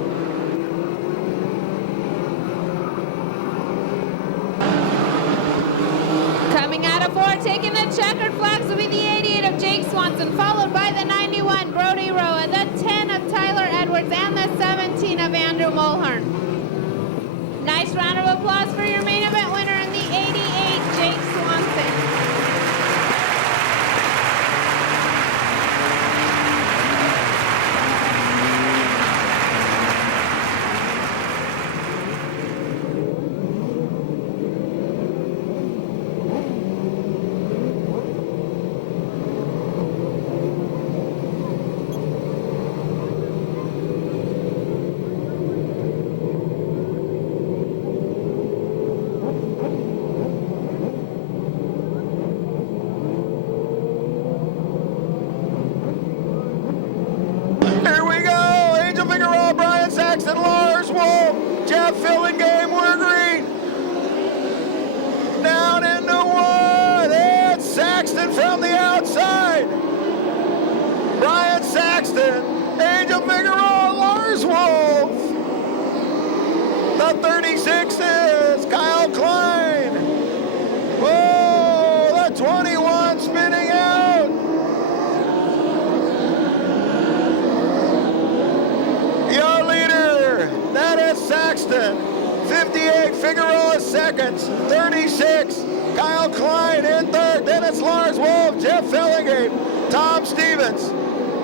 94, taking the checkered flags will be the 88 of Jake Swanson, followed by the 91 Brody Roa, the 10 of Tyler Edwards, and the 17 of Andrew Mulhern. Nice round of applause for your main event winner in the 88, Jake Swanson. Here we go. Angel Figueroa, Brian Saxton, Lars Wolf, Jeff Fillingame, we're green. Down into one. It's Saxton from the outside. Brian Saxton, Angel Figueroa, Lars Wolf. The 36 is Kyle Klein. Whoa, the 21 spinning out. Your leader, that is Saxton. 58, Figueroa second. 36, Kyle Klein in third. Then it's Lars Wolf, Jeff Fellingame, Tom Stevens,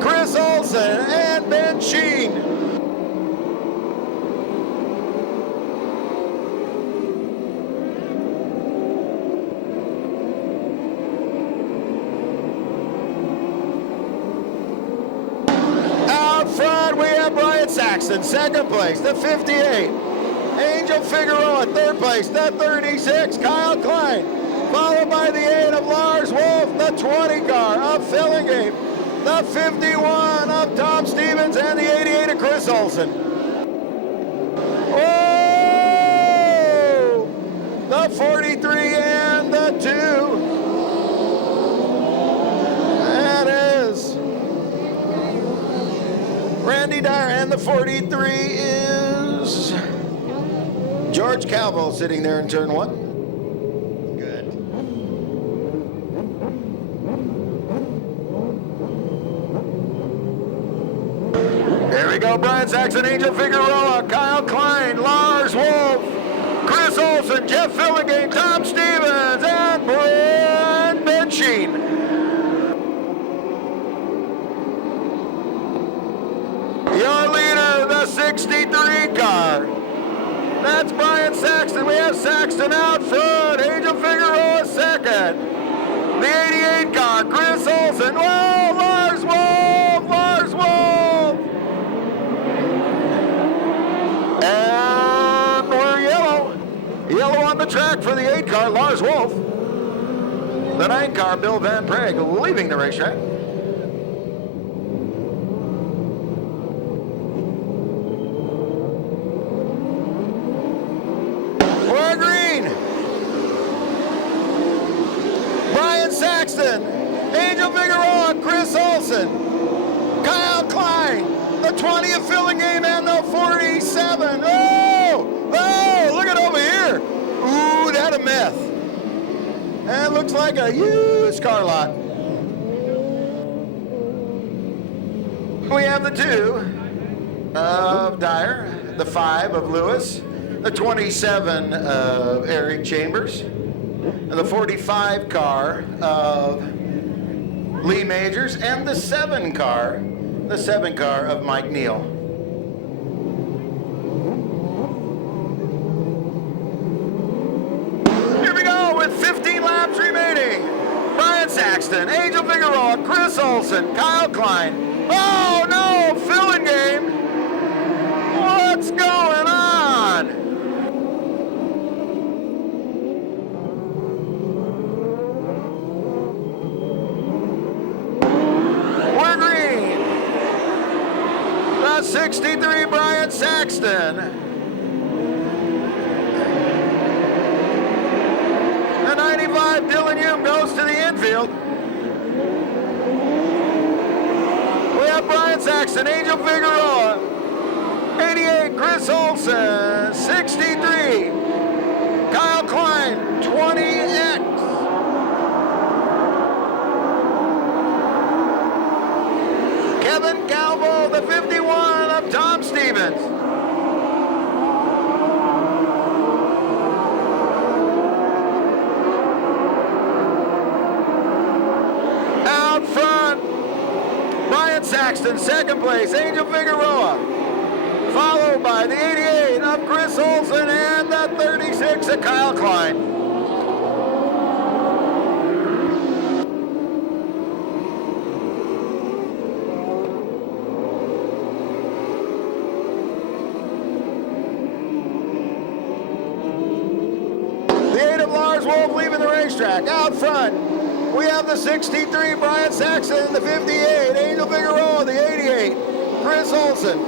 Chris Olson, and Ben Sheen. Out front, we have Brian Saxton, second place, the 58. Angel Figueroa, third place, the 36, Kyle Klein. Followed by the 8 of Lars Wolf, the 20 car of Fillingame, the 51 of Tom Stevens, and the 88 of Chris Olson. Oh! The 43 and the 2. That is Randy Dyer, and the 43 is George Calvo sitting there in turn 1. Good. Here we go, Brian Saxton, Angel Figueroa, Kyle Klein, Lars Wolf, Chris Olson, Jeff Fillingame, Tom Stevens, and Brent Benching. Your leader, the 63 car. That's Brian Saxton. We have Saxton out front. Angel Figueroa second. The 88 car, Chris Olson. Whoa, Lars Wolf, Lars Wolf. And we're yellow. Yellow on the track for the 8 car, Lars Wolf. The 9 car, Bill Van Prague, leaving the racetrack. We're green. Brian Saxton, Angel Figueroa, Chris Olson, Kyle Klein, the 20 of Fillingame, and the 47. Oh, look at over here. Ooh, that a meth. And looks like a used car lot. We have the 2 of Dyer, the 5 of Lewis, the 27 of Eric Chambers, and the 45 car of Lee Majors, and the 7 car of Mike Neal. Here we go with 15 laps remaining. Brian Saxton, Angel Figueroa, Chris Olson, Kyle Klein. Oh no, Fillingame. What's going on? We're green. The 63 Brian Saxton. The 95 Dylan Hume goes to the infield. We have Brian Saxton, Angel Figueroa, 88 Chris Olson, 63 Kyle Klein, 20X. Saxton. Second place, Angel Figueroa. Followed by the 88 of Chris Olson and the 36 of Kyle Klein. Leaving the racetrack. Out front, we have the 63, Brian Saxton, the 58, Angel Figueroa, the 88, Chris Olson.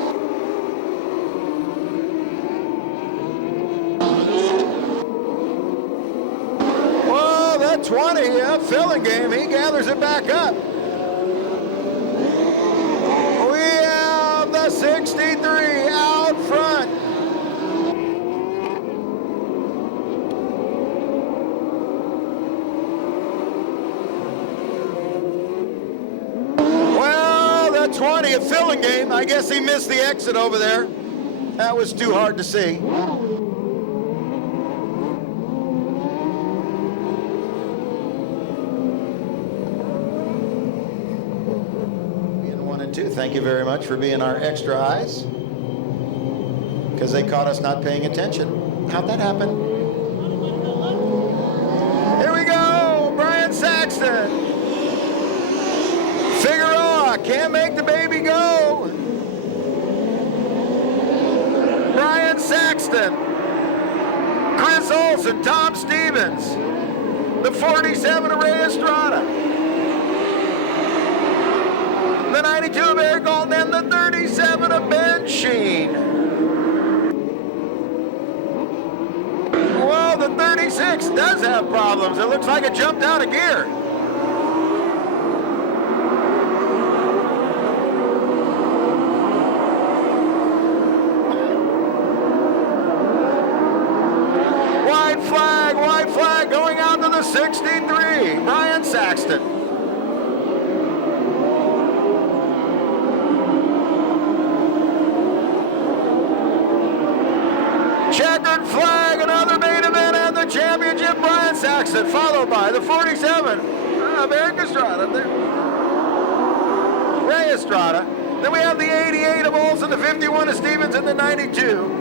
Well, that 20, filling game, he gathers it back up. We have the 63 out front. A filling game. I guess he missed the exit over there. That was too hard to see. Being 1 and 2, thank you very much for being our extra eyes, because they caught us not paying attention. How'd that happen? Here we go, Brian Saxton. Figueroa can't make the baby go. Brian Saxton, Chris Olson, Tom Stevens, the 47 of Ray Estrada, the 92 of Eric Alton, and the 37 of Ben Sheen. Well, the 36 does have problems. It looks like it jumped out of gear. White flag going out to the 63, Brian Saxton. Checkered flag, another main event at the championship, Brian Saxton, followed by the 47 of Eric Estrada, Ray Estrada. Then we have the 88 of Olson, the 51 of Stevens, and the 92.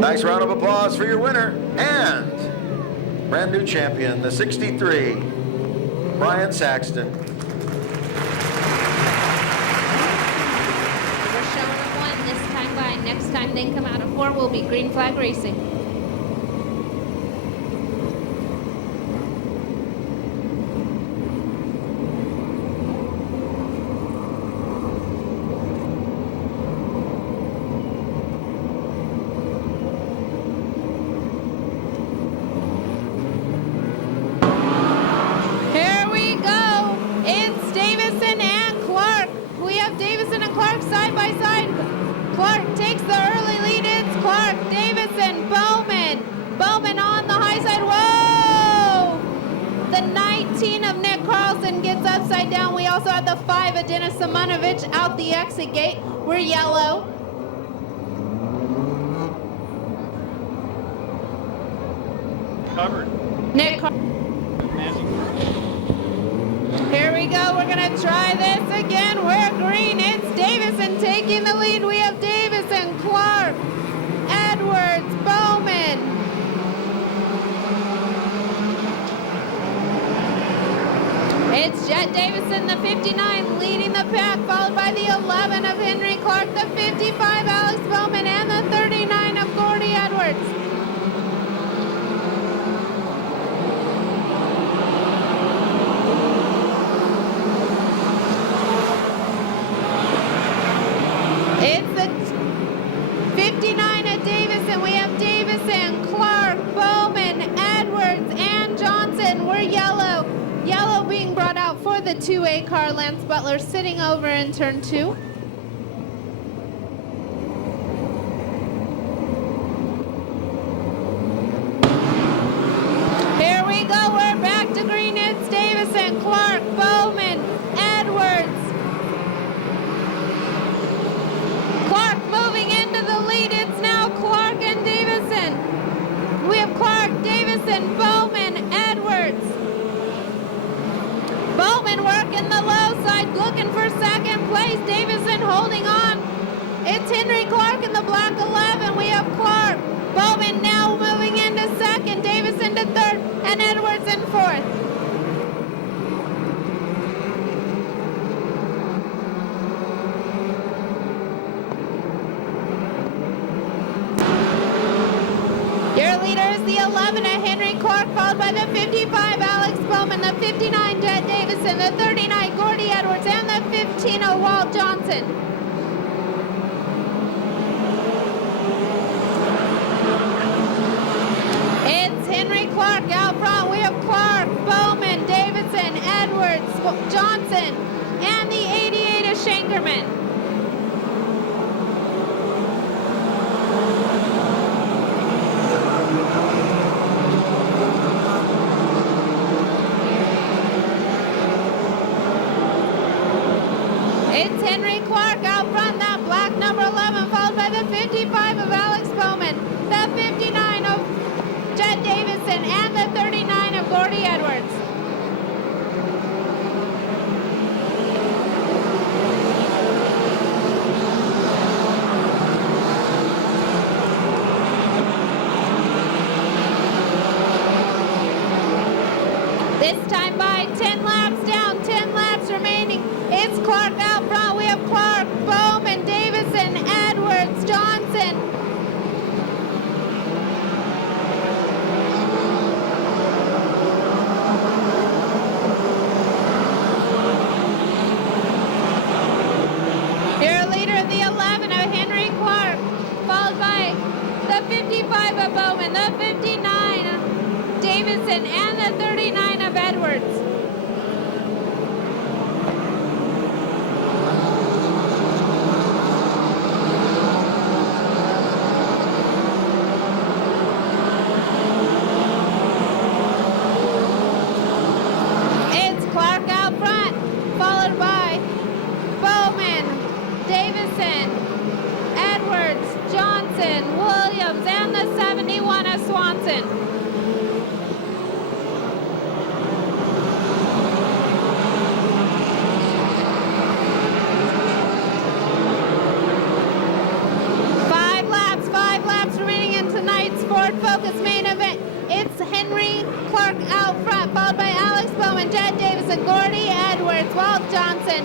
Nice round of applause for your winner and brand new champion, the 63, Brian Saxton. We're showing up 1 this time by. Next time they come out of 4 will be green flag racing. Upside down. We also have the 5 of Dennis Simonovich out the exit gate. We're yellow. Covered. Nick. Here we go. We're going to try this again. We're green. It's Davison taking the lead. We have Davison, Clark, Edwards, Bowman. It's Jet Davison, the 59, leading the pack, followed by the 11 of Henry Clark, the 55, Alex Bowman, and the 39 of Gordy Edwards. It's the 59 of Davison. We have Davison, Clark, Bowman, Edwards, and Johnson. We're yellow. Yellow being brought out for the 2A car. Lance Butler sitting over in turn 2. Here we go. We're back to green. It's Davison, Clark, Bowman, Edwards. Clark moving into the lead. It's now Clark and Davison. We have Clark, Davison, Bowman, Edwards. Bowman working outside looking for second place. Davison holding on. It's Henry Clark in the black 11. We have Clark. Bowman now moving into second. Davison to third. And Edwards in fourth. Your leader is the 11 at Henry Clark, followed by the 55, Alex Bowman, the 59, Jet Davison, the 39, Gordy Edwards, and the 15, Walt Johnson. It's Henry Clark out front. We have Clark, Bowman, Davidson, Edwards, Johnson, and the 88 of Shankerman. It's Henry Clark out front, that black number 11, followed by the 55 of Alex Bowman, the 59 of Jet Davison, and the 39 of Gordy Edwards. This time by 10 laps down, 10 laps remaining. It's Clark out front. We have Clark, Bowman, Davison, Edwards, Johnson. Your leader, the 11 of Henry Clark, followed by the 55 of Bowman, the 59 of Davison, and the 39 of Edwards. It's Clark out front, followed by Bowman, Davison, Edwards, Johnson, Williams, and the 71 of Swanson. Five laps remaining in tonight's Ford Focus main event. It's Henry Clark out front, followed by Alex Bowman, Jet Davison, Gordy Edwards, Walt Johnson.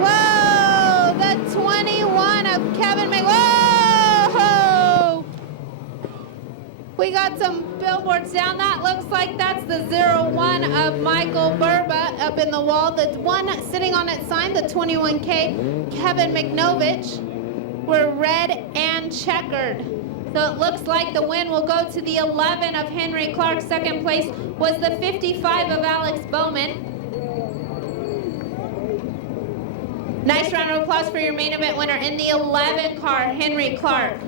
Whoa, the 21 of Kevin Whoa! We got some billboards down. That looks like that's the 01 of Michael Burba up in the wall. The one sitting on its sign, the 21K, Kevin McNovich, were red and checkered. So it looks like the win will go to the 11 of Henry Clark. Second place was the 55 of Alex Bowman. Nice round of applause for your main event winner in the 11 car, Henry Clark.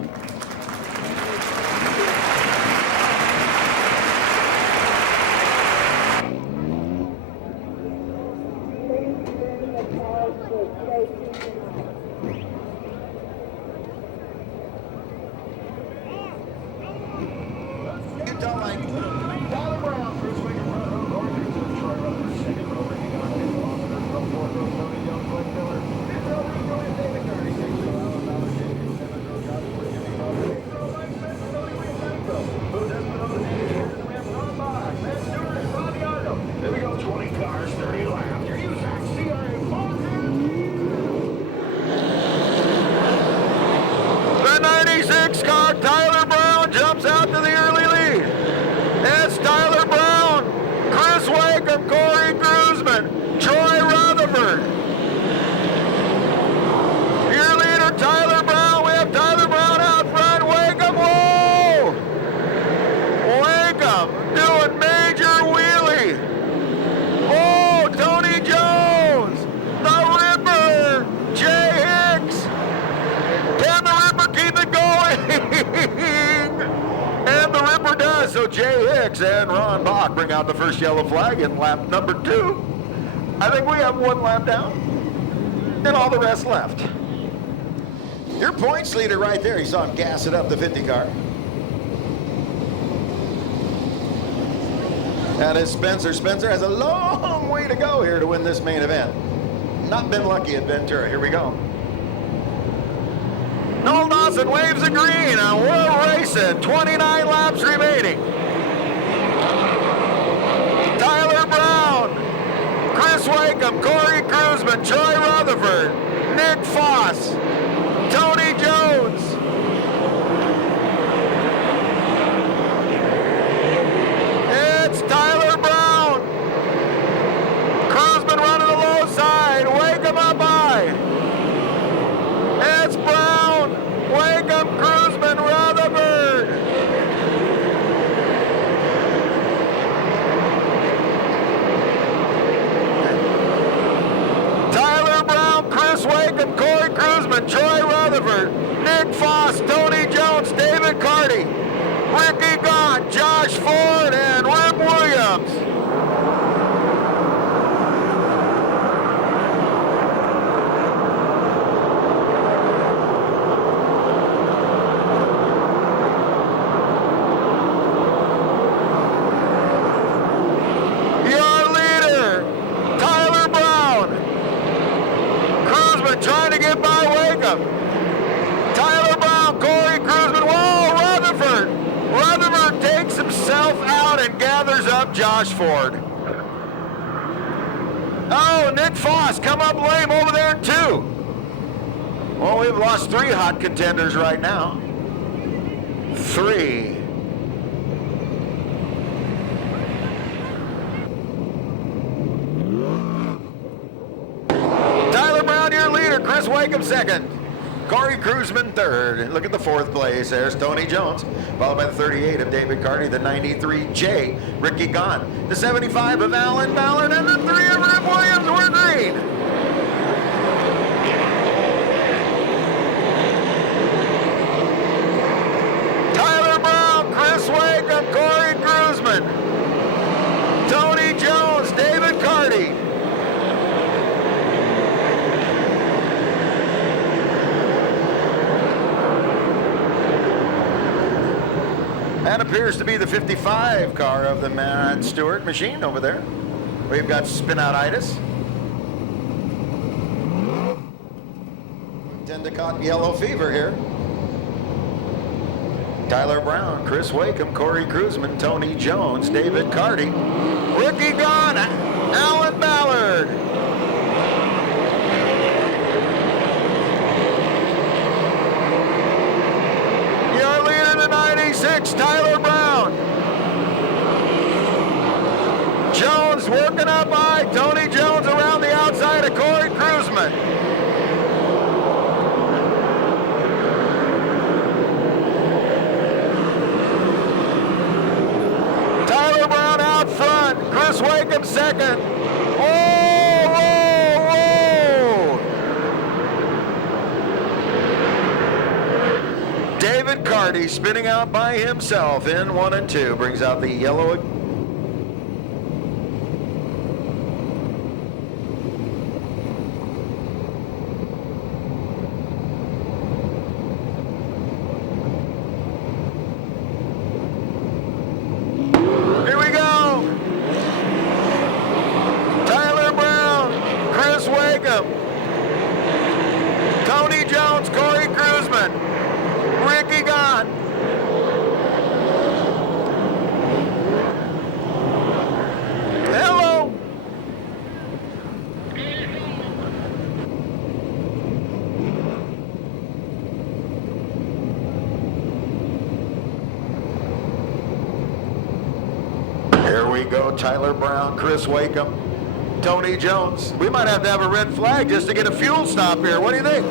There we go, 20 cars, 30 laps. Your USAC CRA The 96 car, Tyler Brown, jumps out to the early lead. It's Tyler Brown, Chris Wakeham, Corey Gruzman, Troy Rutherford. Your leader, Tyler Brown. We have Tyler Brown out front. Wakeham, whoa! Wakeham doing major wheelie. Oh, Tony Jones, the Ripper, Jay Hicks. Can the Ripper keep it going? And the Ripper does. So Jay Hicks and Ron Bach bring out the first yellow flag in lap number 2. I think we have one lap down and all the rest left. Your points leader right there. You saw him gas it up, the 50 car. That is Spencer. Spencer has a long way to go here to win this main event. Not been lucky at Ventura. Here we go. Noel Dawson waves the green on World Racing. 29 laps remaining. Tyler Brown, Chris Wakeham, Corey Cruzman, Troy Rutherford, Nick Foss, Tony Jones. It's Tyler Brown. Cruzman running the low side. Wakeham up high. It's Brown, Wakeham, Cruzman, Rutherford. Tyler Brown, Chris Wakeham, Corey Cruzman, Troy Rutherford, Nick Foss, Tony Jones, David Carty, Ricky Gott, Josh Ford, and Rip Williams. Your leader, Tyler Brown. Cruzman trying to get by Wakeham. Tyler Brown, Corey Cruzman. Whoa, Rutherford. Rutherford takes himself out and gathers up Josh Ford. Oh, Nick Foss come up lame over there too. Well, we've lost 3 hot contenders right now. 3. Tyler Brown, your leader. Chris Wakeham second. Corey Cruzman third. Look at the 4th place. There's Tony Jones, followed by the 38 of David Carty, the 93 J, Ricky Gott, the 75 of Alan Ballard, and the 3 of Rip Williams were green. Tyler Brown, Chris Wakeham, Corey Cruzman, Tony Jones, David Carty. That appears to be the 55 car of the Matt Stewart machine over there. We've got spin-out-itis. Endicott yellow fever here. Tyler Brown, Chris Wakeham, Corey Cruzman, Tony Jones, David Carty, Ricky Gott, Alan Ballard. Your leader, the 96, Tyler Brown. Jones working up high, Tony Jones around the outside of Corey Cruzman. Tyler Brown out front, Chris Wakeham second. Whoa, whoa, whoa! David Carty spinning out by himself in 1 and 2, brings out the yellow. Here we go. Tyler Brown, Chris Wakeham, Tony Jones, Corey Cruzman, Ricky Gott. Hello. Here we go, Tyler Brown, Chris Wakeham, Tony Jones. We might have to have a red flag just to get a fuel stop here. What do you think?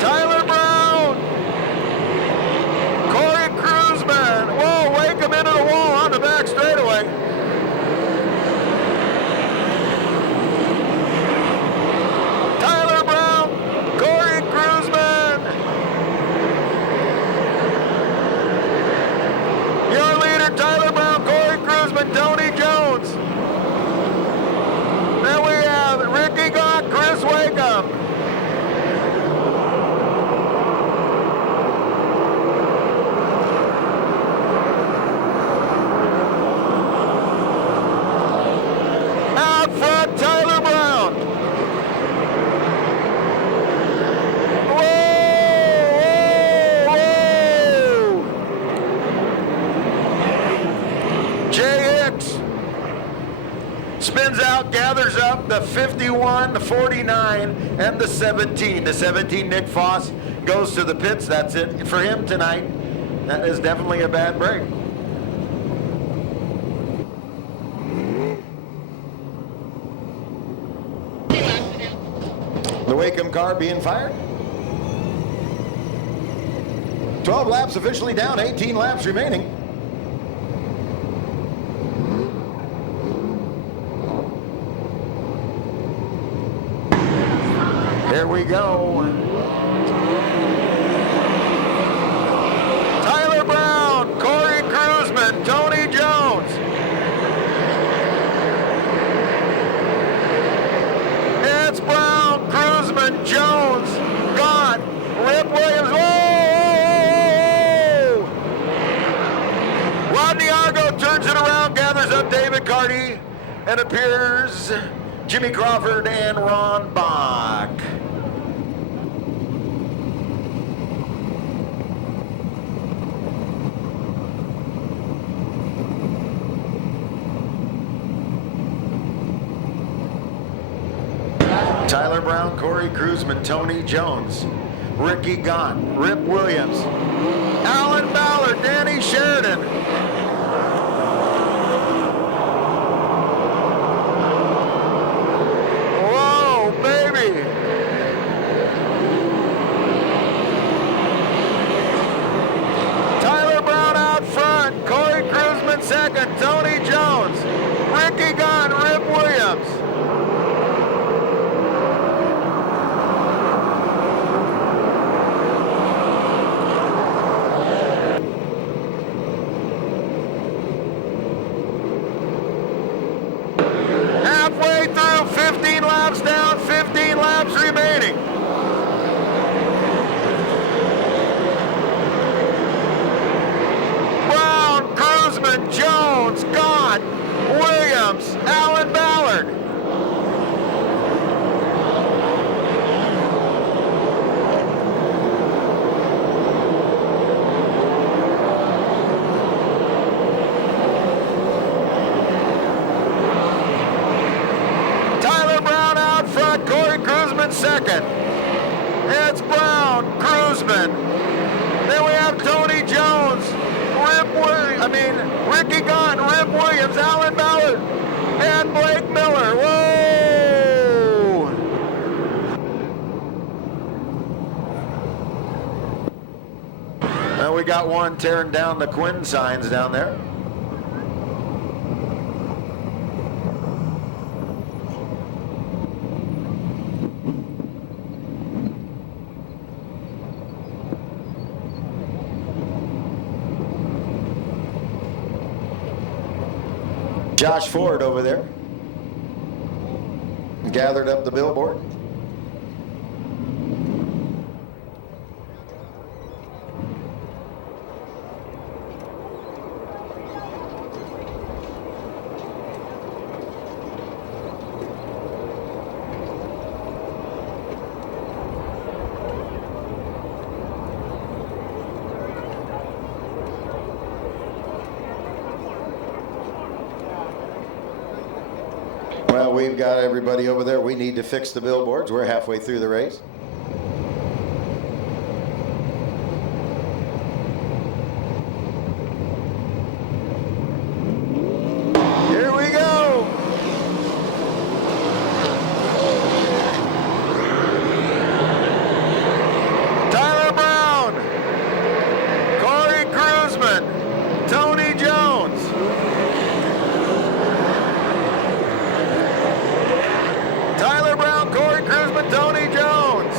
Tyler Brown, Corey Cruzman. Whoa, Wakeham into the wall on the back straightaway. Tyler Brown, Corey Cruzman. Your leader, Tyler Brown, Corey Cruzman, Tony Jones. Then we have Ricky out, gathers up the 51, the 49, and the 17. The 17, Nick Foss, goes to the pits. That's it for him tonight. That is definitely a bad break. The Wakeham car being fired. 12 laps officially down, 18 laps remaining. Here we go. Tyler Brown, Corey Cruzman, Tony Jones. It's Brown, Cruzman, Jones, Gott, Rip Williams. Whoa! Rodney Argo turns it around, gathers up David Carty, and appears Jimmy Crawford and Ron Bach. Tyler Brown, Corey Cruzman, Tony Jones, Ricky Gott, Rip Williams, Alan Ballard, Danny Sheridan. Whoa, baby. Tyler Brown out front, Corey Cruzman second, Tony Jones, Ricky Gott, Rip Williams. Halfway through, 15 laps down, 15 laps remaining. Brown, Cruzman, Jones, Gott, Williams, Alan Ballard. Tyler Brown out front, Corey Cruzman second. It's Brown, Cruzman. Then we have Tony Jones, Ricky Gott, Rip Williams, Alan Ballard, and Blake Miller. Whoa! Now we got one tearing down the Quinn signs down there. Josh Ford over there gathered up the billboard. Well, we've got everybody over there. We need to fix the billboards. We're halfway through the race. Here we go. Tyler Brown, Corey Cruzman, Tony Jones. Tyler Brown, Corey Cruzman, Tony Jones.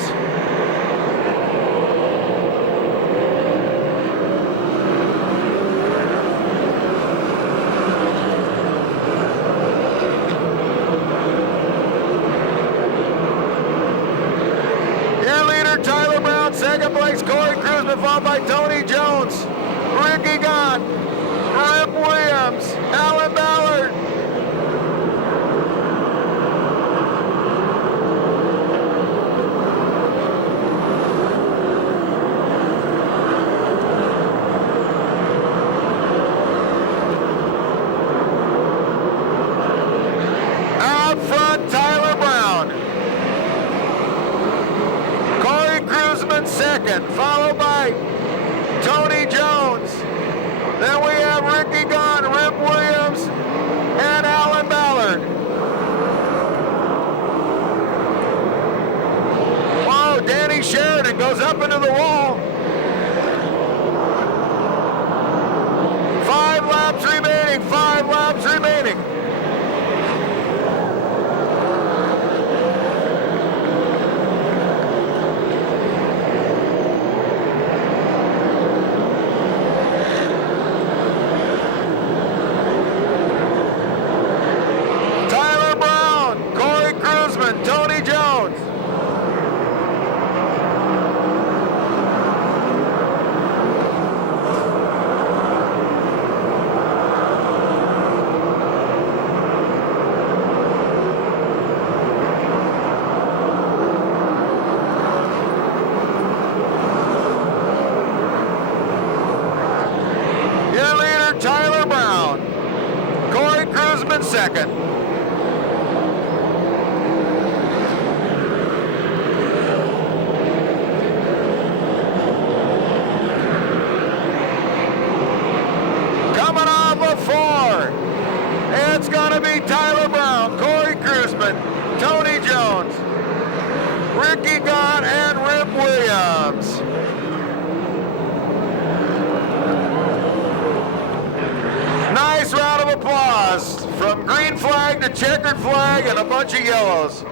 Your leader, Tyler Brown, second place, Corey Cruzman, followed by Tony Jones, Ricky Gott, Rip Williams, Alan Ballard. second, followed by Tony Jones. Then we have Ricky Gunn, Rip Williams, and Alan Ballard. Whoa, Danny Sheridan goes up into the wall. 5 laps remaining, 5 laps remaining. Tyler Brown, Corey Cruzman, Tony Jones. Your leader, Tyler Brown. Corey Cruzman second. Coming off of 4. It's going to be Tyler Brown, Corey Cruzman, Tony Jones, Ricky Gunn, and Rip Williams. Nice round of applause from green flag to checkered flag and a bunch of yellows.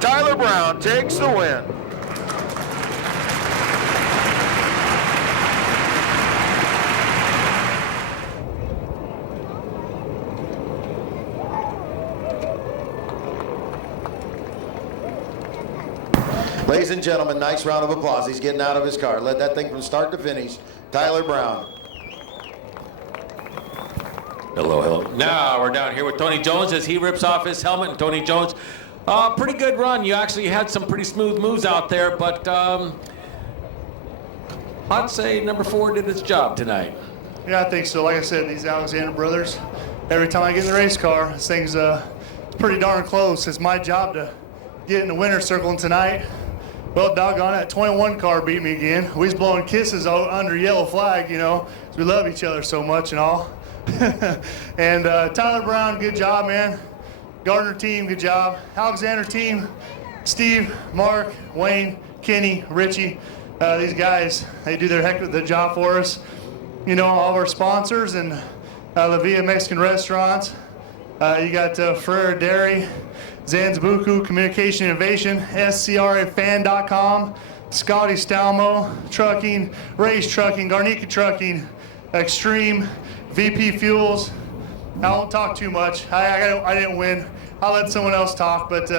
Tyler Brown takes the win. Ladies and gentlemen, nice round of applause. He's getting out of his car. Led that thing from start to finish. Tyler Brown. Hello, hello. Now we're down here with Tony Jones as he rips off his helmet. And Tony Jones, pretty good run. You actually had some pretty smooth moves out there, but I'd say number 4 did its job tonight. Yeah, I think so. Like I said, these Alexander brothers, every time I get in the race car, this thing's pretty darn close. It's my job to get in the winner's circle, and tonight, well, doggone it, 21 car beat me again. We was blowing kisses out under yellow flag, you know, 'cause we love each other so much and all. And Tyler Brown, good job, man. Gardner team, good job. Alexander team, Steve, Mark, Wayne, Kenny, Richie, these guys, they do their heck of the job for us. You know, all of our sponsors and La Villa Mexican Restaurants. You got Ferrer Dairy, Zanzibuku Communication Innovation, SCRAFan.com, Scotty Stalmo, Trucking, Race Trucking, Garnica Trucking, Extreme, VP Fuels. I won't talk too much. I didn't win. I'll let someone else talk, but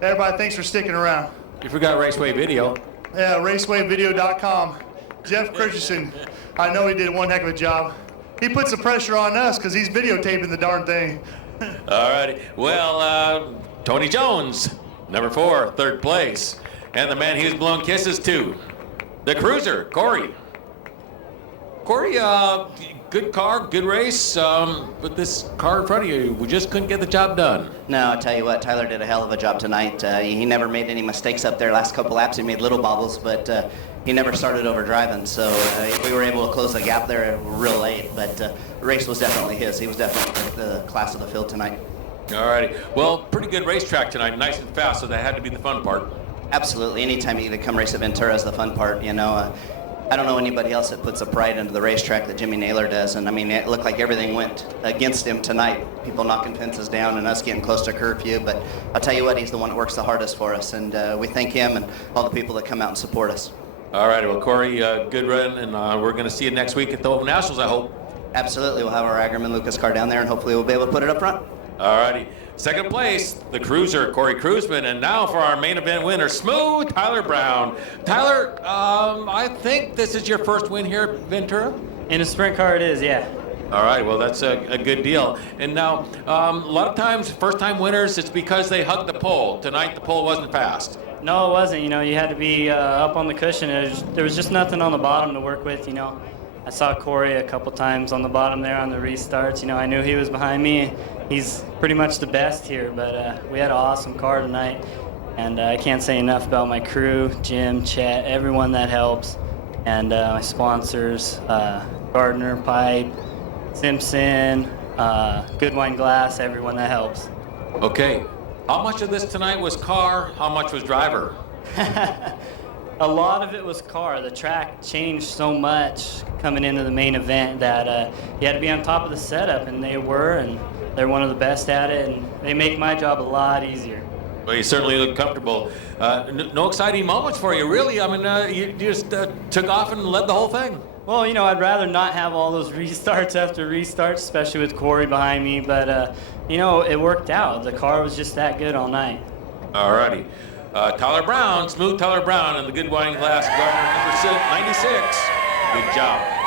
everybody, thanks for sticking around. You forgot Raceway Video. Yeah, racewayvideo.com. Jeff Christensen, I know he did one heck of a job. He puts the pressure on us because he's videotaping the darn thing. All righty. Well, Tony Jones, number 4, 3rd place. And the man he was blowing kisses to, the cruiser, Corey. Corey, good car, good race, but this car in front of you, we just couldn't get the job done. No, I'll tell you what, Tyler did a hell of a job tonight. He never made any mistakes up there. Last couple laps he made little bobbles, but he never started over driving, so we were able to close the gap there real late, but the race was definitely his. He was definitely the class of the field tonight. All righty. Well, pretty good racetrack tonight, nice and fast, so that had to be the fun part. Absolutely. Anytime you get to come race at Ventura is the fun part, you know. I don't know anybody else that puts a pride into the racetrack that Jimmy Naylor does, and I mean, it looked like everything went against him tonight. People knocking fences down and us getting close to curfew, but I'll tell you what, he's the one that works the hardest for us, and we thank him and all the people that come out and support us. All righty. Well, Corey, good run, and we're going to see you next week at the Open Nationals, I hope. Absolutely. We'll have our Agerman Lucas car down there, and hopefully we'll be able to put it up front. All righty. 2nd place, the cruiser, Corey Cruzman. And now for our main event winner, smooth Tyler Brown. Tyler, I think this is your first win here at Ventura? In a sprint car it is, yeah. All right, well, that's a good deal. And now, a lot of times, first-time winners, it's because they hug the pole. Tonight, the pole wasn't fast. No, it wasn't. You know, you had to be up on the cushion. There was just nothing on the bottom to work with, you know. I saw Corey a couple times on the bottom there on the restarts. You know, I knew he was behind me. He's pretty much the best here, but we had an awesome car tonight. And I can't say enough about my crew, Jim, Chet, everyone that helps. and my sponsors, Gardner Pipe, Simpson, Good Wine Glass, everyone that helps. Okay. How much of this tonight was car? How much was driver? A lot of it was car. The track changed so much coming into the main event that you had to be on top of the setup, and they were, and they're one of the best at it, and they make my job a lot easier. Well, you certainly look comfortable. No exciting moments for you, really. I mean, you just took off and led the whole thing. Well, you know, I'd rather not have all those restarts after restarts, especially with Corey behind me, but, you know, it worked out. The car was just that good all night. All righty. Tyler Brown, Smooth Tyler Brown, and the Good Wine Glass Gardner number 96. Good job.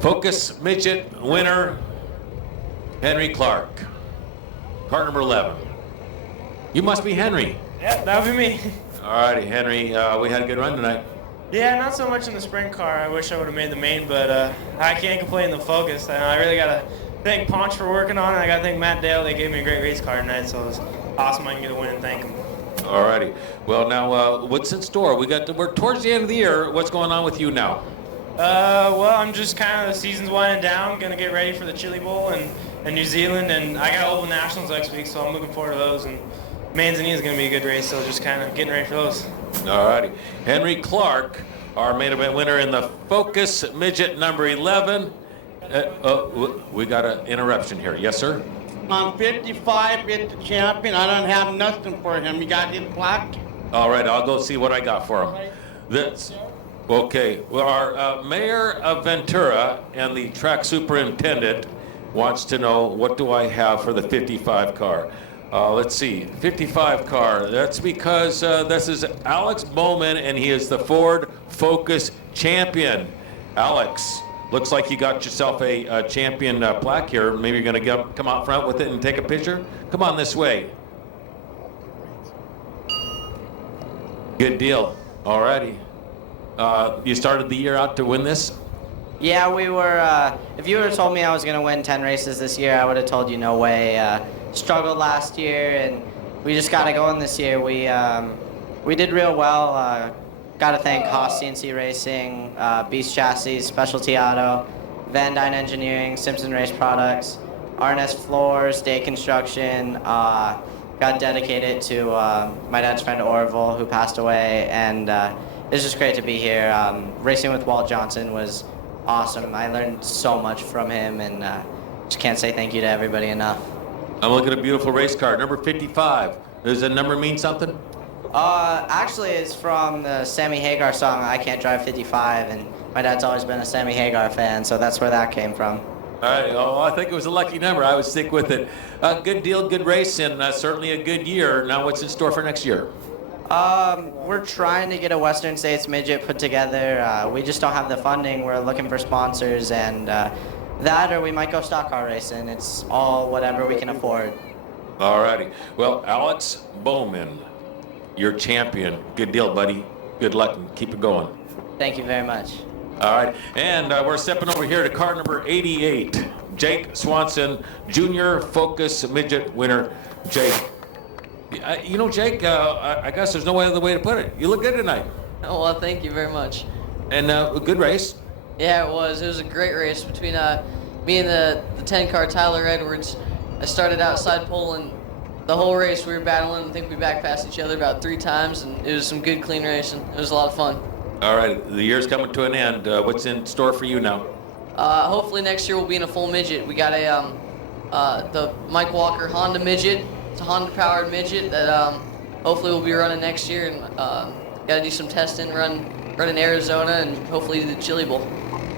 Focus Midget winner, Henry Clark. Car number 11. You must be Henry. Yeah, that would be me. All righty, Henry. We had a good run tonight. Yeah, not so much in the sprint car. I wish I would have made the main, but I can't complain in the focus. I really got to thank Ponch for working on it. I got to thank Matt Dale. They gave me a great race car tonight, so it was awesome I can get a win and thank him. All righty. Well, now, what's in store? We're towards the end of the year. What's going on with you now? Well, I'm just kind of, the season's winding down, going to get ready for the Chili Bowl and New Zealand, and I got Oval Nationals next week, so I'm looking forward to those, and Manzanita is going to be a good race, so just kind of getting ready for those. All righty. Henry Clark, our main event winner in the Focus Midget number 11. We got an interruption here. Yes, sir? On 55, it's the champion. I don't have nothing for him. You got his blocked? All right, I'll go see what I got for him. That's okay. Well, our mayor of Ventura and the track superintendent wants to know, what do I have for the 55 car? Let's see, 55 car. That's because this is Alex Bowman, and he is the Ford Focus champion. Alex, looks like you got yourself a champion plaque here. Maybe you're going to come out front with it and take a picture. Come on this way. Good deal. All righty. You started the year out to win this? Yeah, we were, if you would have told me I was going to win 10 races this year, I would have told you no way. Struggled last year, and we just got it going this year. We did real well. Got to thank Haas CNC Racing, Beast Chassis, Specialty Auto, Van Dyne Engineering, Simpson Race Products, RNS Floors, Day Construction. Got dedicated to my dad's friend Orville, who passed away, and it's just great to be here. Racing with Walt Johnson was awesome. I learned so much from him, and just can't say thank you to everybody enough. I'm looking at a beautiful race car, number 55. Does that number mean something? Actually, it's from the Sammy Hagar song, I Can't Drive 55, and my dad's always been a Sammy Hagar fan, so that's where that came from. All right, I think it was a lucky number. I would stick with it. Good deal, good race, and certainly a good year. Now, what's in store for next year? We're trying to get a Western States Midget put together. We just don't have the funding. We're looking for sponsors, and that, or we might go stock car racing. It's all whatever we can afford. All righty. Well, Alex Bowman, you're champion. Good deal, buddy. Good luck and keep it going. Thank you very much. All right, and we're stepping over here to car number 88, Jake Swanson, Junior Focus Midget winner. Jake, you know, Jake, I guess there's no other way to put it. You look good tonight. Oh, well, thank you very much. And a good race. Yeah, it was. It was a great race between me and the 10 car Tyler Edwards. I started outside pole, and the whole race we were battling. I think we back passed each other about 3 times, and it was some good, clean racing. It was a lot of fun. All right, the year's coming to an end. What's in store for you now? Hopefully next year we'll be in a full midget. We got the Mike Walker Honda midget. It's a Honda-powered midget that hopefully we'll be running next year, and got to do some testing, run in Arizona, and hopefully the Chili Bowl.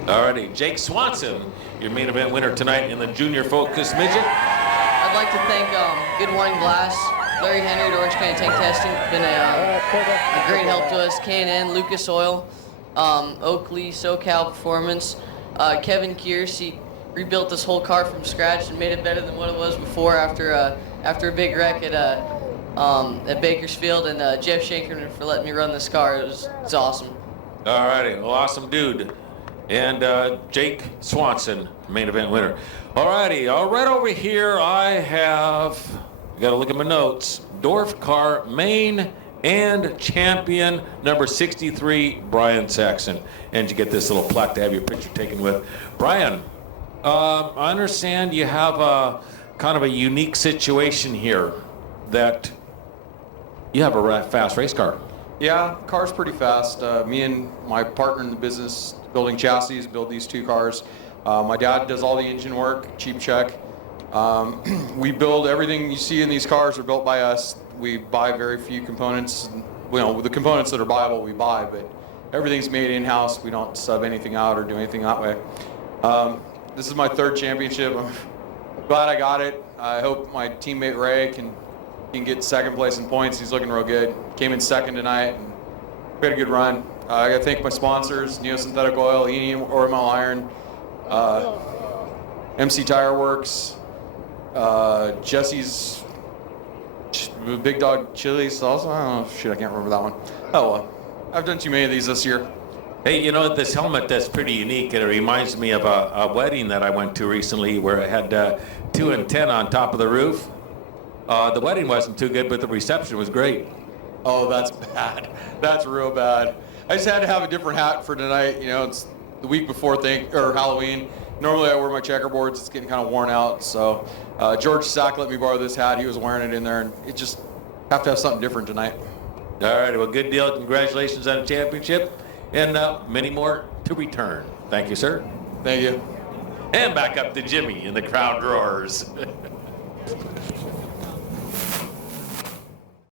All righty, Jake Swanson, your main event winner tonight in the Junior Focus Midget. I'd like to thank Good Wine Glass, Larry Henry at Orange County Tank Testing. Been a great help to us. K&N, Lucas Oil, Oakley, SoCal Performance, Kevin Kears. He rebuilt this whole car from scratch and made it better than what it was before after a big wreck at Bakersfield, and Jeff Shankerman for letting me run this car. It's awesome. All righty, well, awesome dude. and Jake Swanson, main event winner. Alrighty, right over here I have, got to look at my notes, Dwarf car main and champion number 63, Brian Saxon. And you get this little plaque to have your picture taken with. Brian, I understand you have a kind of a unique situation here that you have a fast race car. Yeah, car's pretty fast. Me and my partner in the business, building chassis, build these two cars. My dad does all the engine work, cheap check. We build everything you see in these cars are built by us. We buy very few components. You know, the components that are buyable we buy, but everything's made in-house. We don't sub anything out or do anything that way. This is my third championship. I'm glad I got it. I hope my teammate Ray can get second place in points. He's looking real good. Came in second tonight. And we had a good run. I got to thank my sponsors: Neo Synthetic Oil, Ormel Iron, MC Tire Works, Jesse's Big Dog Chili Sauce. Oh shit, I can't remember that one. Oh well, I've done too many of these this year. Hey, you know, this helmet that's pretty unique, and it reminds me of a wedding that I went to recently where it had 2 and 10 on top of the roof. The wedding wasn't too good, but the reception was great. Oh, that's bad. That's real bad. I just had to have a different hat for tonight. You know, it's the week before Halloween. Normally I wear my checkerboards. It's getting kind of worn out. So George Sack let me borrow this hat. He was wearing it in there, and it just have to have something different tonight. All right, well, good deal. Congratulations on the championship, and many more to return. Thank you, sir. Thank you. And back up to Jimmy, and the crowd roars.